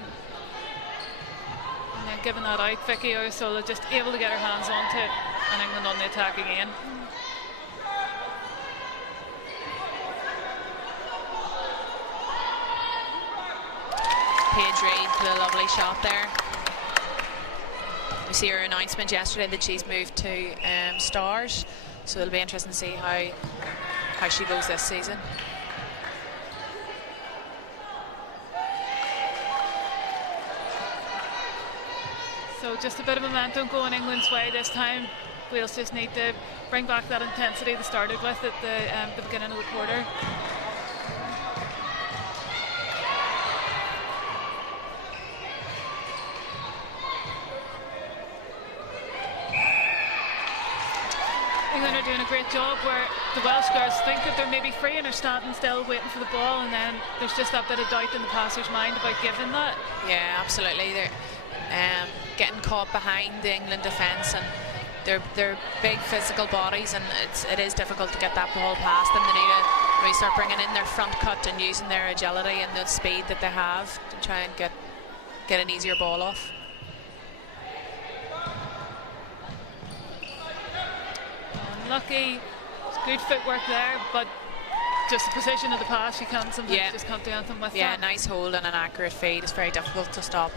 then giving that out, Vicky O'Sullivan just able to get her hands onto it, and England on the attack again. Paige Reid with a lovely shot there. We see her announcement yesterday that she's moved to Stars, so it'll be interesting to see how she goes this season. So just a bit of momentum going England's way this time. Wales just need to bring back that intensity they started with at the beginning of the quarter. England are doing a great job where the Welsh girls think that they're maybe free and are standing still waiting for the ball, and then there's just that bit of doubt in the passer's mind about giving that. Yeah, absolutely. They're getting caught behind the England defence, and they're big physical bodies, and it is difficult to get that ball past them. They need to really start bringing in their front cut and using their agility and the speed that they have to try and get an easier ball off. Lucky, good footwork there, but just the position of the pass, you can't sometimes just can't do anything with that. Yeah, nice hold and an accurate feed. It's very difficult to stop.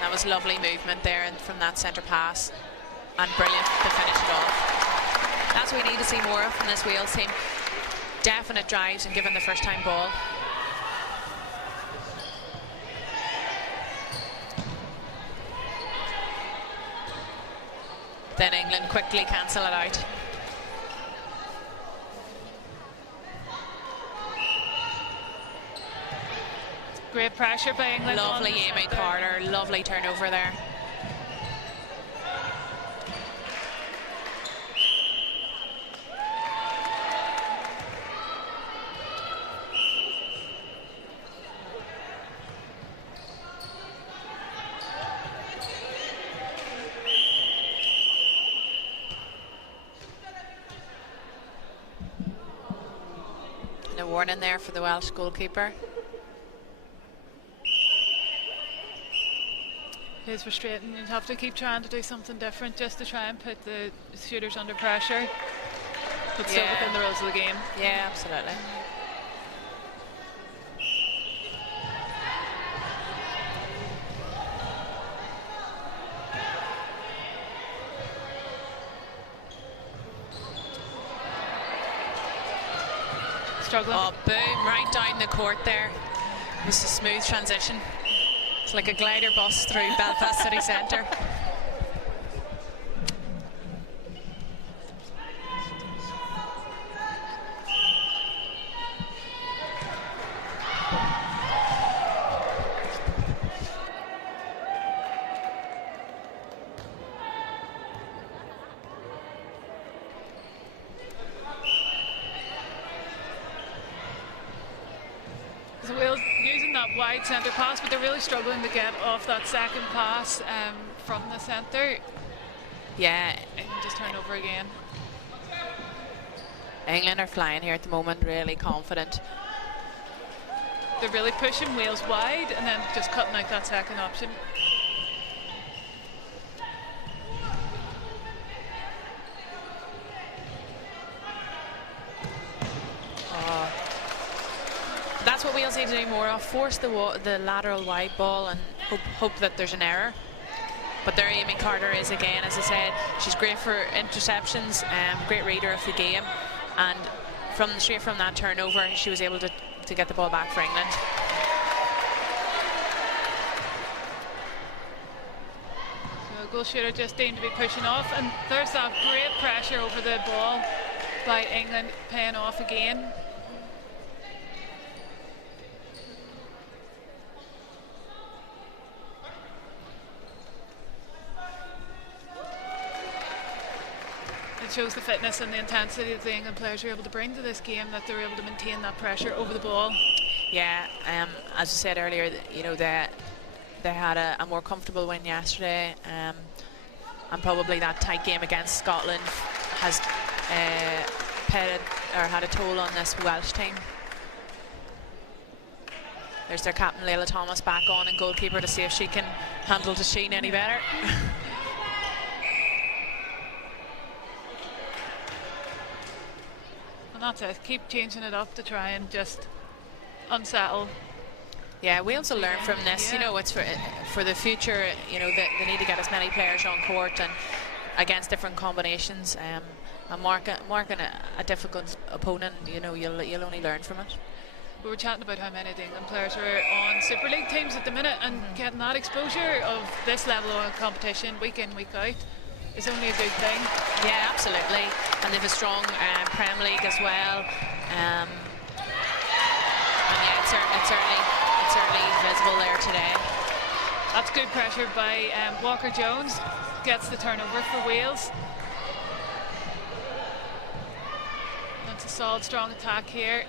That was lovely movement there and from that centre pass, and brilliant to finish it off. That's what we need to see more of from this Wales team. Definite drives and giving the first time ball. Then England quickly cancel it out. Great pressure by England. Lovely Amy Carter, lovely turnover there. And a warning there for the Welsh goalkeeper. It is frustrating. You'd have to keep trying to do something different just to try and put the shooters under pressure, but still within the rules of the game. Yeah, absolutely. Struggling. Oh, boom, right down the court there. It was a smooth transition. It's like a glider bus through Belfast city centre. So Wales using that wide centre pass, but they're really struggling to get off that second pass from the centre. Yeah. And just turn over again. England are flying here at the moment, really confident. They're really pushing Wales wide and then just cutting out that second option. That's what Wales need to do more of, force the lateral wide ball and hope that there's an error. But there Amy Carter is again, as I said, she's great for interceptions, great reader of the game, and straight from that turnover she was able to get the ball back for England. So goal shooter just deemed to be pushing off, and there's that great pressure over the ball by England paying off again. It shows the fitness and the intensity that the England players are able to bring to this game, that they're able to maintain that pressure over the ball. Yeah, as I said earlier, you know, they had a more comfortable win yesterday, and probably that tight game against Scotland has had a toll on this Welsh team. There's their captain Layla Thomas back on, and goalkeeper, to see if she can handle Dasheen any better. And that's it, keep changing it up to try and just unsettle. Yeah, Wales will learn from this. Yeah. You know, it's for the future. You know, they need to get as many players on court and against different combinations, and marking a difficult opponent. You know, you'll only learn from it. We were chatting about how many of the England players are on Super League teams at the minute, and getting that exposure of this level of competition week in, week out is only a good thing. Yeah, absolutely. And they've a strong Prem League as well. And yeah, it's certainly visible there today. That's good pressure by Walker Jones. Gets the turnover for Wales. That's a solid, strong attack here.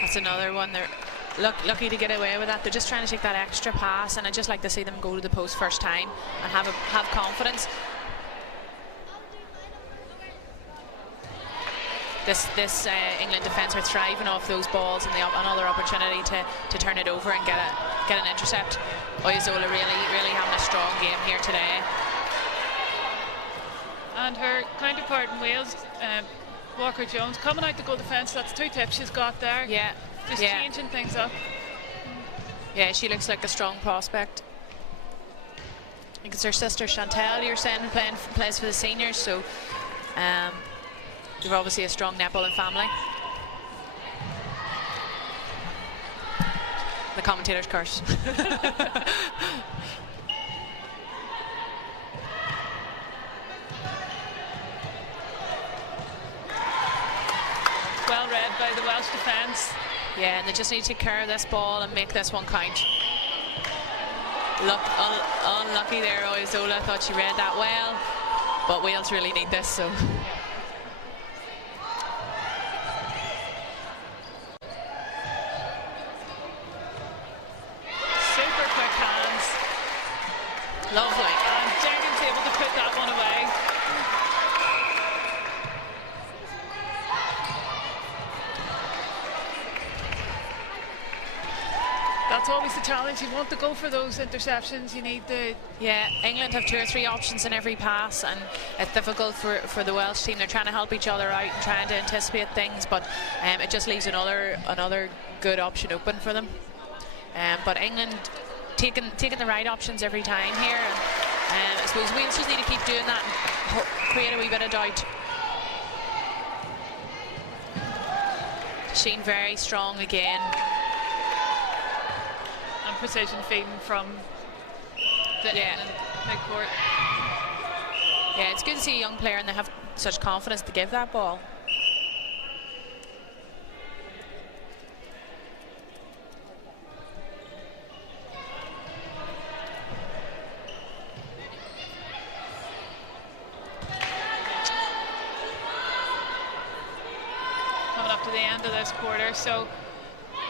That's another one. They're lucky to get away with that. They're just trying to take that extra pass, and I'd just like to see them go to the post first time and have confidence. This England defence are thriving off those balls, and another opportunity to turn it over and get an intercept. Oyazola really having a strong game here today. And her counterpart in Wales, Walker Jones, coming out to goal defence. That's 2 tips she's got there. Yeah. Just changing things up. Yeah, she looks like a strong prospect. I think it's her sister Chantal, you're saying, plays for the seniors, so they're obviously a strong netballing family. The commentator's curse. Well read by the Welsh defence. Yeah, and they just need to take care of this ball and make this one count. Unlucky there, Oyazola. Thought she read that well, but Wales really need this, so. Super quick hands. Lovely. And Jenkins able to put that one away. that's always the challenge. You want to go for those interceptions. You need the... Yeah, England have 2 or 3 options in every pass, and it's difficult for the Welsh team. They're trying to help each other out and trying to anticipate things, but it just leaves another good option open for them. But England taking the right options every time here, and I suppose Wales just need to keep doing that and create a wee bit of doubt. Sheen very strong again. And precision feeding from the England midcourt. Yeah, it's good to see a young player and they have such confidence to give that ball. Coming up to the end of this quarter, so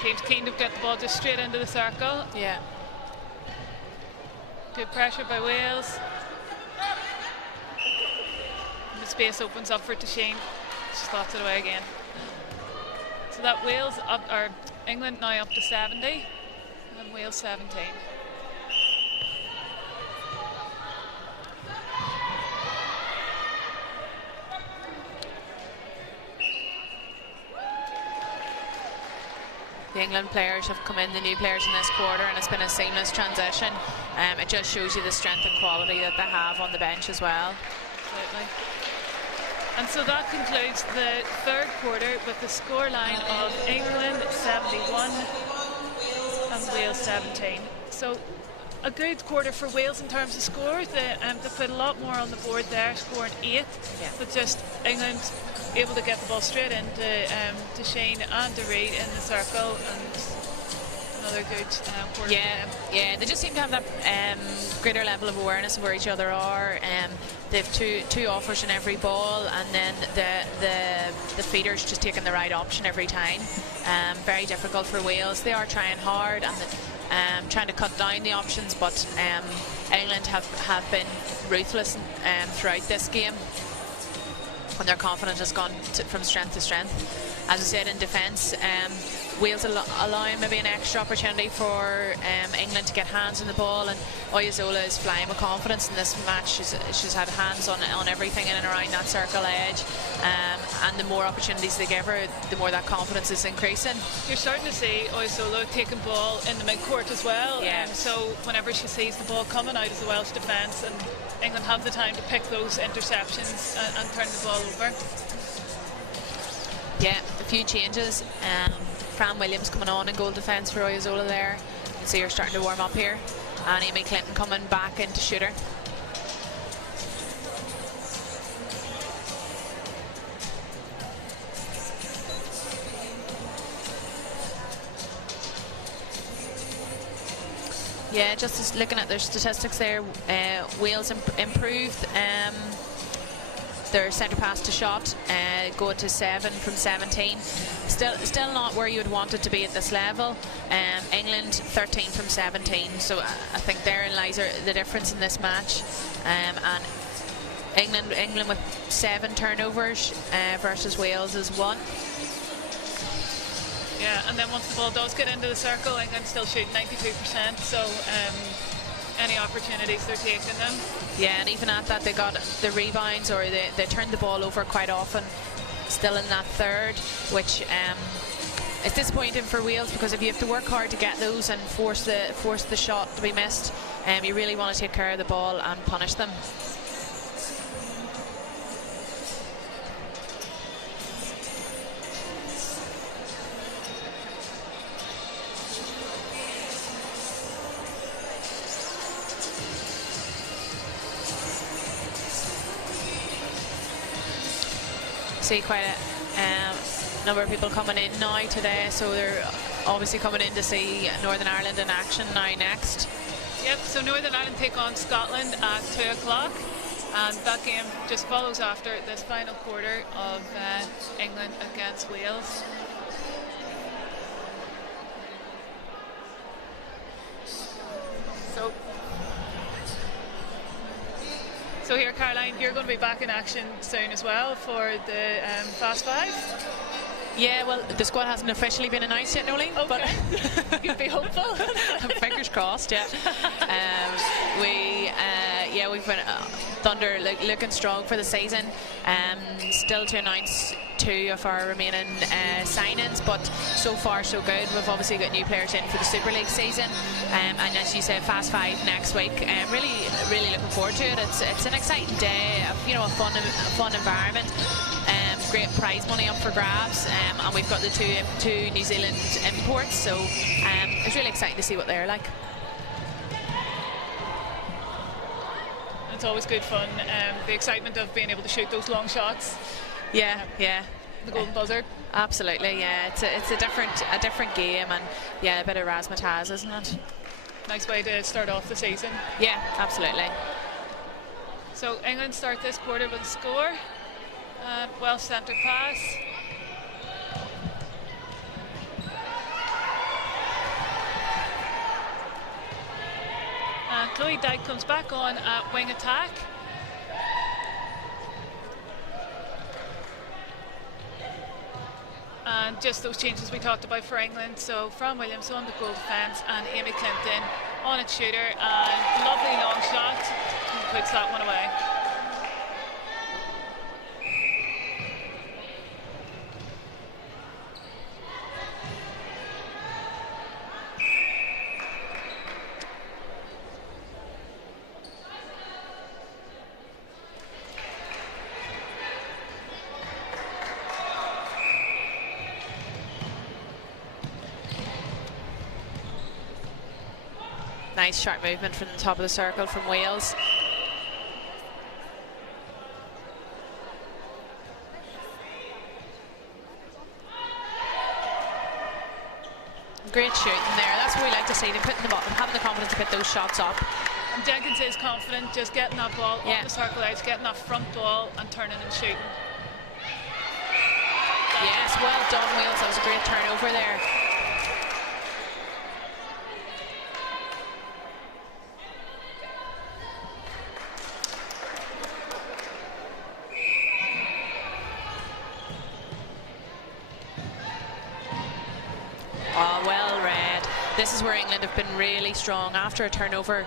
team's keen to get the ball just straight into the circle. Yeah. Good pressure by Wales. And the space opens up for Sheen. Slots it away again. So that Wales up, or England now up to 70, and Wales 17. The England players have come in, the new players in this quarter, and it's been a seamless transition. It just shows you the strength and quality that they have on the bench as well. Absolutely. And so that concludes the third quarter with the scoreline of England 71 and Wales 17. So a good quarter for Wales in terms of scores. They put a lot more on the board there, scoring 8, but just England able to get the ball straight into to Sheen and to Reid in the circle, and another good quarter. Yeah, they just seem to have that greater level of awareness of where each other are. They've two offers in every ball, and then the feeders just taking the right option every time. Very difficult for Wales. They are trying hard and trying to cut down the options, but England have been ruthless throughout this game, and their confidence has gone from strength to strength. As I said, in defence, Wales allowing maybe an extra opportunity for England to get hands on the ball, and Oyazola is flying with confidence in this match. She's had hands on everything in and around that circle edge, and the more opportunities they give her, the more that confidence is increasing. You're starting to see Oyazola taking ball in the mid-court as well, so whenever she sees the ball coming out of the Welsh defence, and England have the time to pick those interceptions and turn the ball over. Yeah, a few changes. Fran Williams coming on in goal defence for Oyazola there. You can see her starting to warm up here. And Amy Clinton coming back into shooter. Yeah, just looking at their statistics there, Wales improved their centre pass to shot, going to 7 from 17. Still not where you would want it to be at this level. England 13 from 17, so I think therein lies the difference in this match. And England with 7 turnovers versus Wales is 1. Yeah, and then once the ball does get into the circle, England still shoot 92%, so any opportunities they're taking them. Yeah, and even at that, they got the rebounds, or they turned the ball over quite often, still in that third, which is disappointing for Wales, because if you have to work hard to get those and force the shot to be missed, you really want to take care of the ball and punish them. See quite a number of people coming in now today, so they're obviously coming in to see Northern Ireland in action now next. Yep, so Northern Ireland take on Scotland at 2 o'clock, and that game just follows after this final quarter of England against Wales. So here, Caroline, you're going to be back in action soon as well for the Fast 5. Yeah, well, the squad hasn't officially been announced yet, Nolene. Okay. But you'd be hopeful. Fingers crossed, yeah. We've been Thunder looking strong for the season. Still to announce 2 of our remaining signings, but so far so good. We've obviously got new players in for the Super League season, and as you said, Fast 5 next week. Really looking forward to it. It's an exciting day, a fun environment. Great prize money up for grabs, and we've got the two New Zealand imports, so it's really exciting to see what they're like. It's always good fun. The excitement of being able to shoot those long shots. Yeah. The golden buzzer. Absolutely, yeah. It's a different game, and yeah, a bit of razzmatazz, isn't it? Nice way to start off the season. Yeah, absolutely. So England start this quarter with a score. Well centred pass. Chloe Dyke comes back on at wing attack. And just those changes we talked about for England. So Fran Williams on the goal defence and Amy Clinton on its shooter. And lovely long shot. And puts that one away. Nice sharp movement from the top of the circle from Wales. Great shooting there. That's what we like to see. Them putting the ball, having the confidence to put those shots up. And Jenkins is confident, just getting that ball off the circle edge, getting that front ball and turning and shooting. Yes, well done, Wales. That was a great turnover there. Oh, well read. This is where England have been really strong. After a turnover,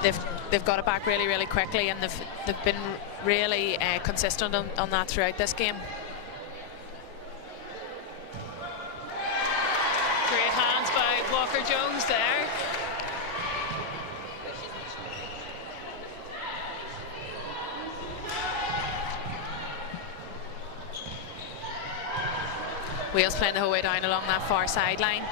they've got it back really quickly, and they've been really consistent on that throughout this game. Great hands by Walker Jones there. Wales playing the whole way down along that far sideline.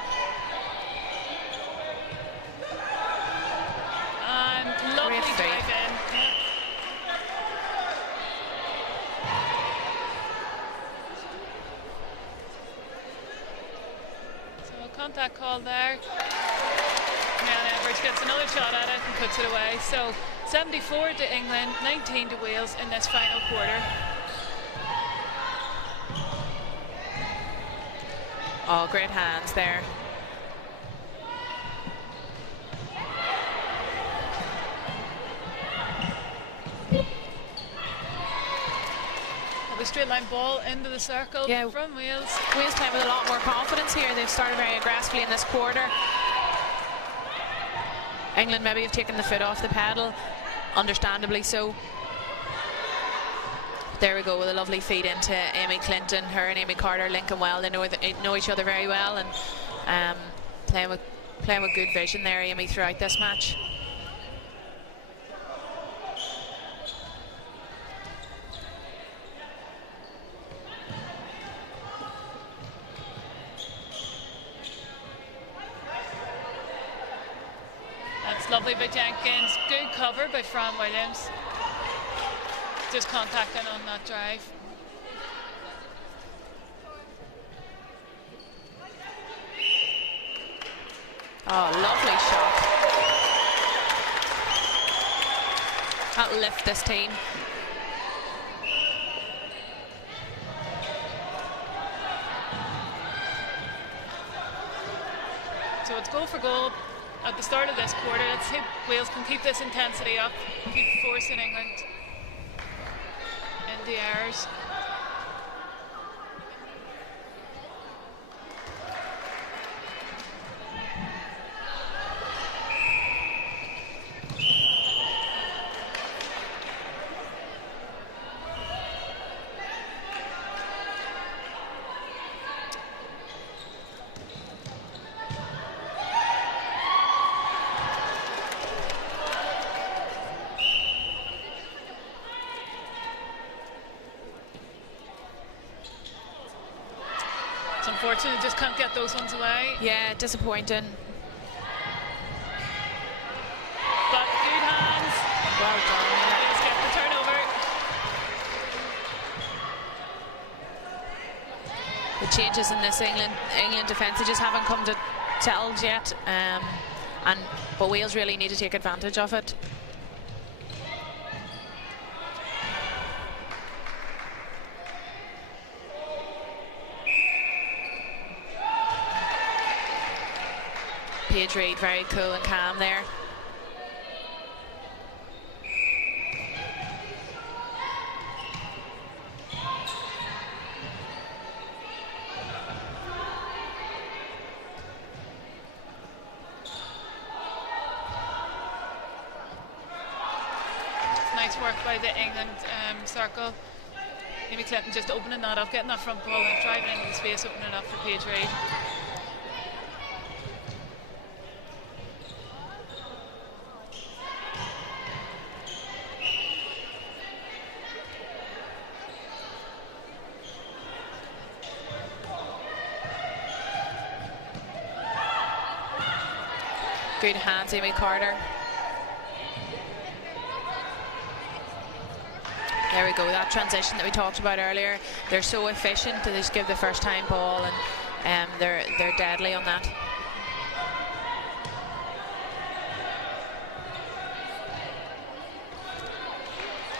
And lovely drive in. So a contact call there. Now Edwards gets another shot at it and puts it away. So 74 to England, 19 to Wales in this final quarter. Oh, great hands there. The straight line ball into the circle from Wales. Wales playing with a lot more confidence here. They've started very aggressively in this quarter. England maybe have taken the foot off the pedal, understandably so. There we go with a lovely feed into Amy Clinton. Her and Amy Carter linking well. They know each other very well, and playing with good vision there, Amy, throughout this match. That's lovely by Jenkins. Good cover by Fran Williams. Just contacting on that drive. Oh, lovely shot. That'll lift this team. So it's goal for goal at the start of this quarter. Let's see if Wales can keep this intensity up, keep forcing England in the errors. unfortunate, just can't get those ones away. Yeah, disappointing. But good hands. Well done. Let's get the turnover. The changes in this England defence, they just haven't come to settled yet, but Wales really need to take advantage of it. Paige Reid very cool and calm there. Nice work by the England circle. Amy Clinton just opening that up, getting that front ball and driving into the space, opening it up for Paige Reid. Good hands, Amy Carter. There we go, that transition that we talked about earlier. They're so efficient to just give the first time ball, and they're deadly on that.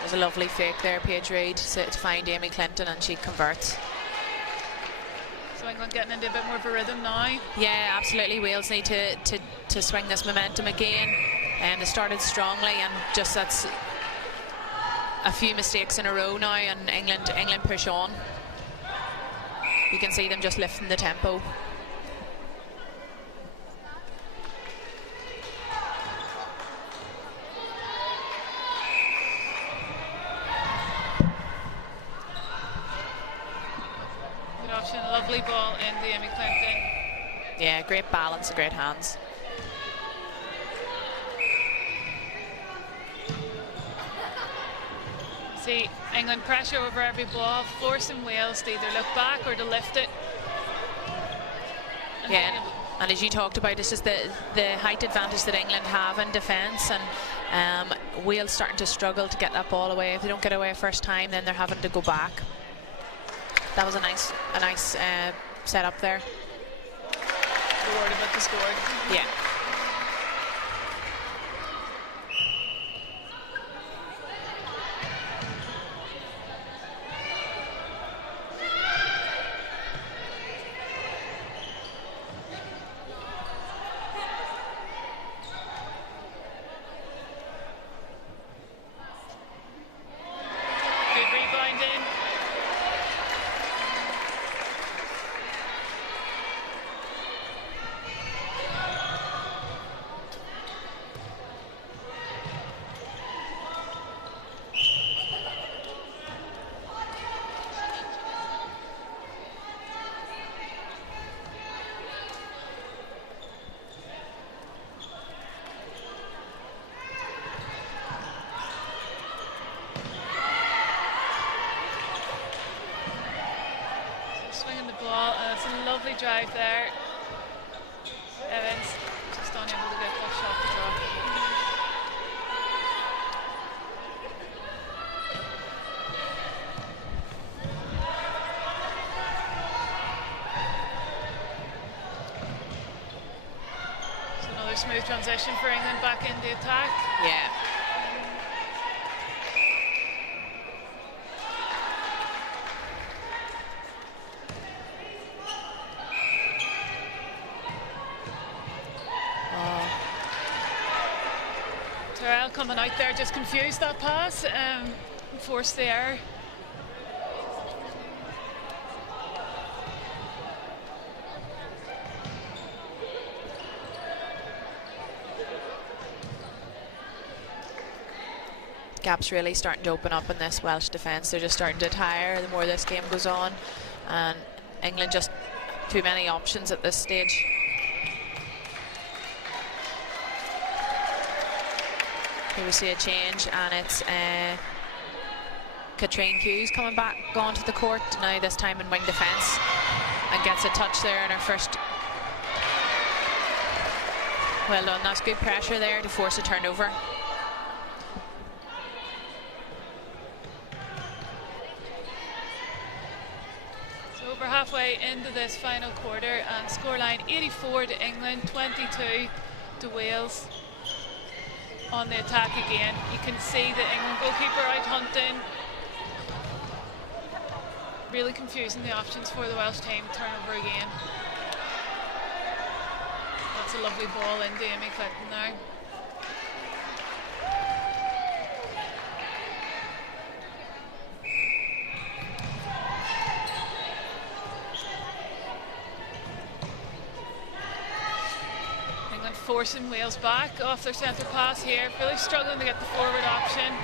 There's a lovely fake there, Paige Reid, to find Amy Clinton, and she converts. So England getting into a bit more of a rhythm now. Yeah, absolutely. Wales need to swing this momentum again. They started strongly, and just that's a few mistakes in a row now, and England push on. You can see them just lifting the tempo. Good option, lovely ball in the Amy Clinton. Yeah, great balance and great hands. See England pressure over every ball, forcing Wales to either look back or to lift it. And as you talked about, it's just the height advantage that England have in defence, and Wales starting to struggle to get that ball away. If they don't get away first time, then they're having to go back. That was a nice setup there. You're worried about the score. Yeah. Drive there. Evans just unable to get that shot to drop. So another smooth transition for England back into attack. Yeah. Coming out there, just confused that pass, forced the error. Gaps really starting to open up in this Welsh defence. They're just starting to tire the more this game goes on, and England just too many options at this stage. Here we see a change, and it's Katrine Hughes coming back onto the court now, this time in wing defence. and gets a touch there in her first. Well done, that's good pressure there to force a turnover. So we're halfway into this final quarter, and scoreline 84 to England, 22 to Wales. On the attack again, you can see the England goalkeeper out hunting, really confusing the options for the Welsh team. Turnover again. That's a lovely ball into Amy Clinton now. England forcing Wales back off their centre pass here, really struggling to get the forward option.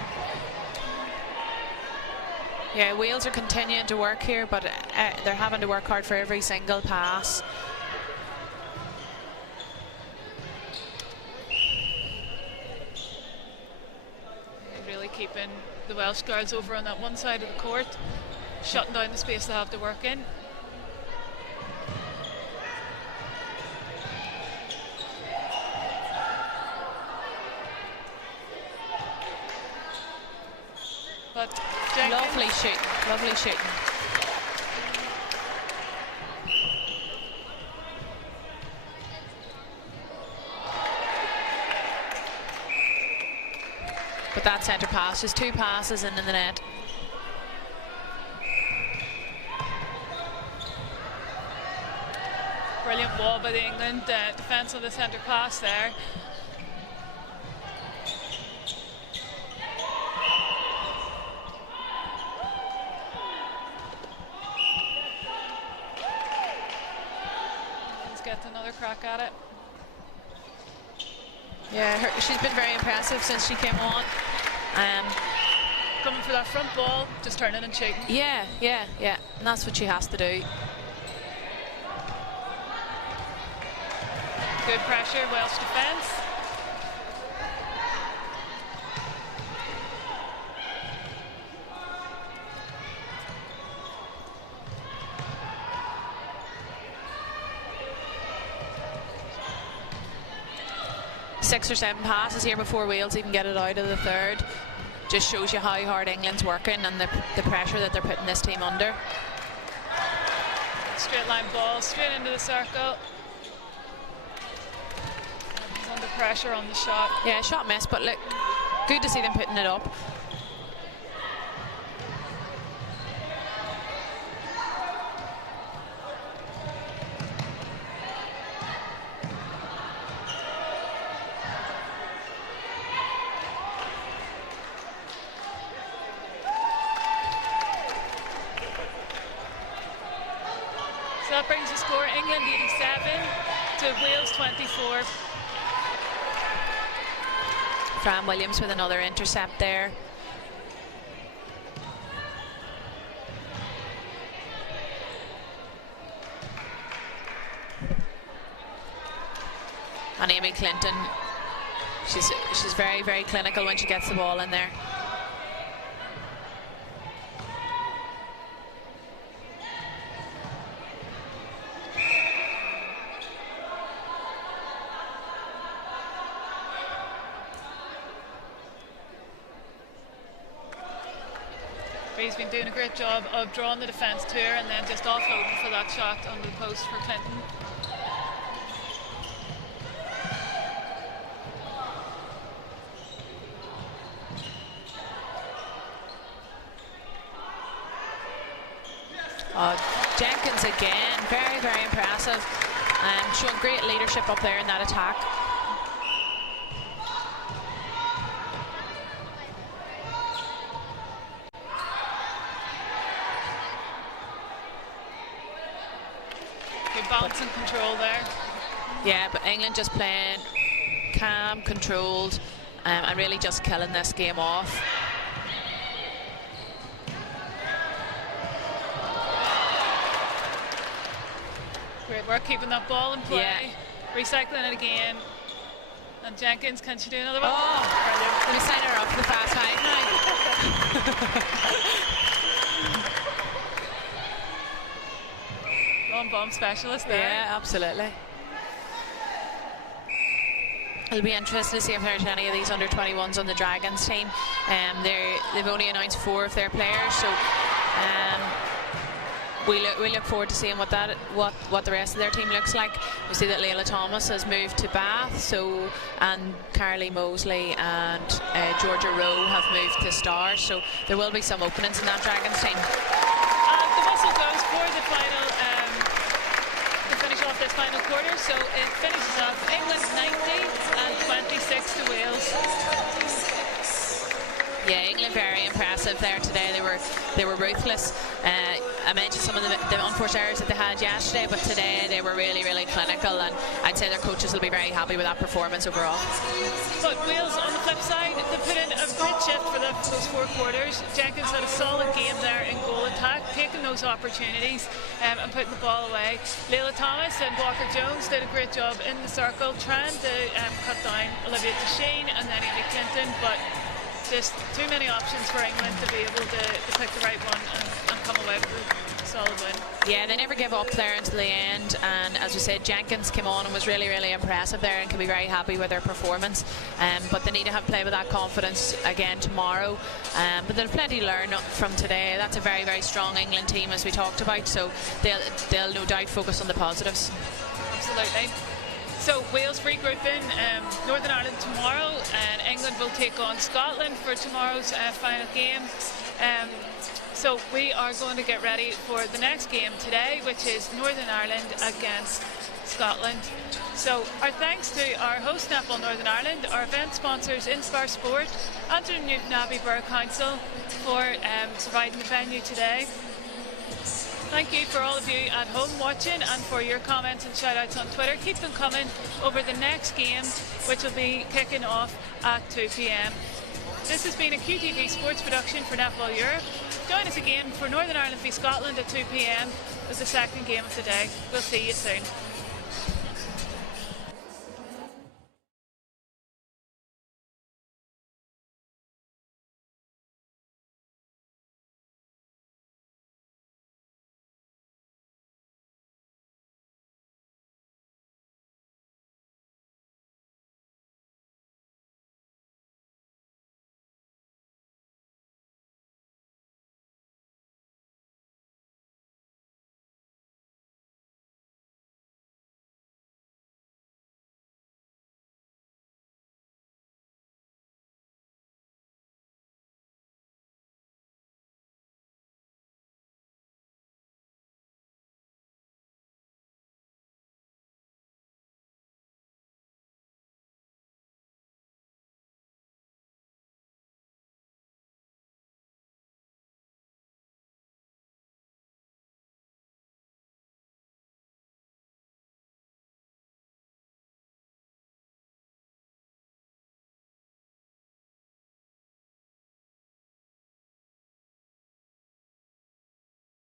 Yeah, Wales are continuing to work here, but they're having to work hard for every single pass. Really keeping the Welsh girls over on that one side of the court, shutting down the space they have to work in. But lovely shooting, lovely shooting. But that centre pass, just two passes in the net. Brilliant wall by the England defence on the centre pass there. Let's get another crack at it. Yeah, she's been very impressive since she came on. Coming for that front ball, just turning and shooting. Yeah, and that's what she has to do. Good pressure, Welsh defence. Six or seven passes here before Wales even get it out of the third. Just shows you how hard England's working and the pressure that they're putting this team under. Straight line ball, straight into the circle. He's under pressure on the shot. Yeah, shot miss, but look, good to see them putting it up. That brings the score England 87 to Wales 24. Fran Williams with another intercept there. And Amy Clinton, she's very, very clinical when she gets the ball in there. He's been doing a great job of drawing the defence to her and then just offloading for that shot under the post for Clinton. Jenkins again, very, very impressive, and showing great leadership up there in that attack. Good balance and control there. Yeah, but England just playing calm, controlled, and really just killing this game off. Great work keeping that ball in play. Yeah. Recycling it again. And Jenkins, can she do another one? Oh, let me sign her up for the fast five now. Long bomb specialist there. Yeah, absolutely. It'll be interesting to see if there's any of these under-21s on the Dragons team. They've only announced 4 of their players, so we look forward to seeing what the rest of their team looks like. We see that Layla Thomas has moved to Bath, and Carly Mosley and Georgia Rowe have moved to Stars, so there will be some openings in that Dragons team. The whistle goes for the final. Off this final quarter, so it finishes off England 90 and 26 to Wales. Yeah, England very impressive there today. They were ruthless. I mentioned some of the unforced errors that they had yesterday, but today they were really, really clinical, and I'd say their coaches will be very happy with that performance overall. But Wales, on the flip side, they put in a great shift for those 4 quarters. Jenkins had a solid game there in goal attack, taking those opportunities and putting the ball away. Layla Thomas and Walker Jones did a great job in the circle, trying to cut down Olivia Deshane and then Amy Clinton, but just too many options for England to be able to pick the right one and come away with a solid win. Yeah, they never give up there until the end, and as we said, Jenkins came on and was really, really impressive there and can be very happy with their performance, but they need to have play with that confidence again tomorrow, but they'll plenty to learn from today. That's a very, very strong England team, as we talked about, so they'll no doubt focus on the positives. Absolutely. So Wales regrouping, Northern Ireland tomorrow, and England will take on Scotland for tomorrow's final game. So we are going to get ready for the next game today, which is Northern Ireland against Scotland. So our thanks to our host Netball Northern Ireland, our event sponsors Inspire Sport, Antrim Newton Abbey Borough Council for providing the venue today. Thank you for all of you at home watching and for your comments and shout outs on Twitter. Keep them coming over the next game, which will be kicking off at 2 p.m. This has been a QTV sports production for Netball Europe. Join us again for Northern Ireland v Scotland at 2 p.m. with the second game of the day. We'll see you soon.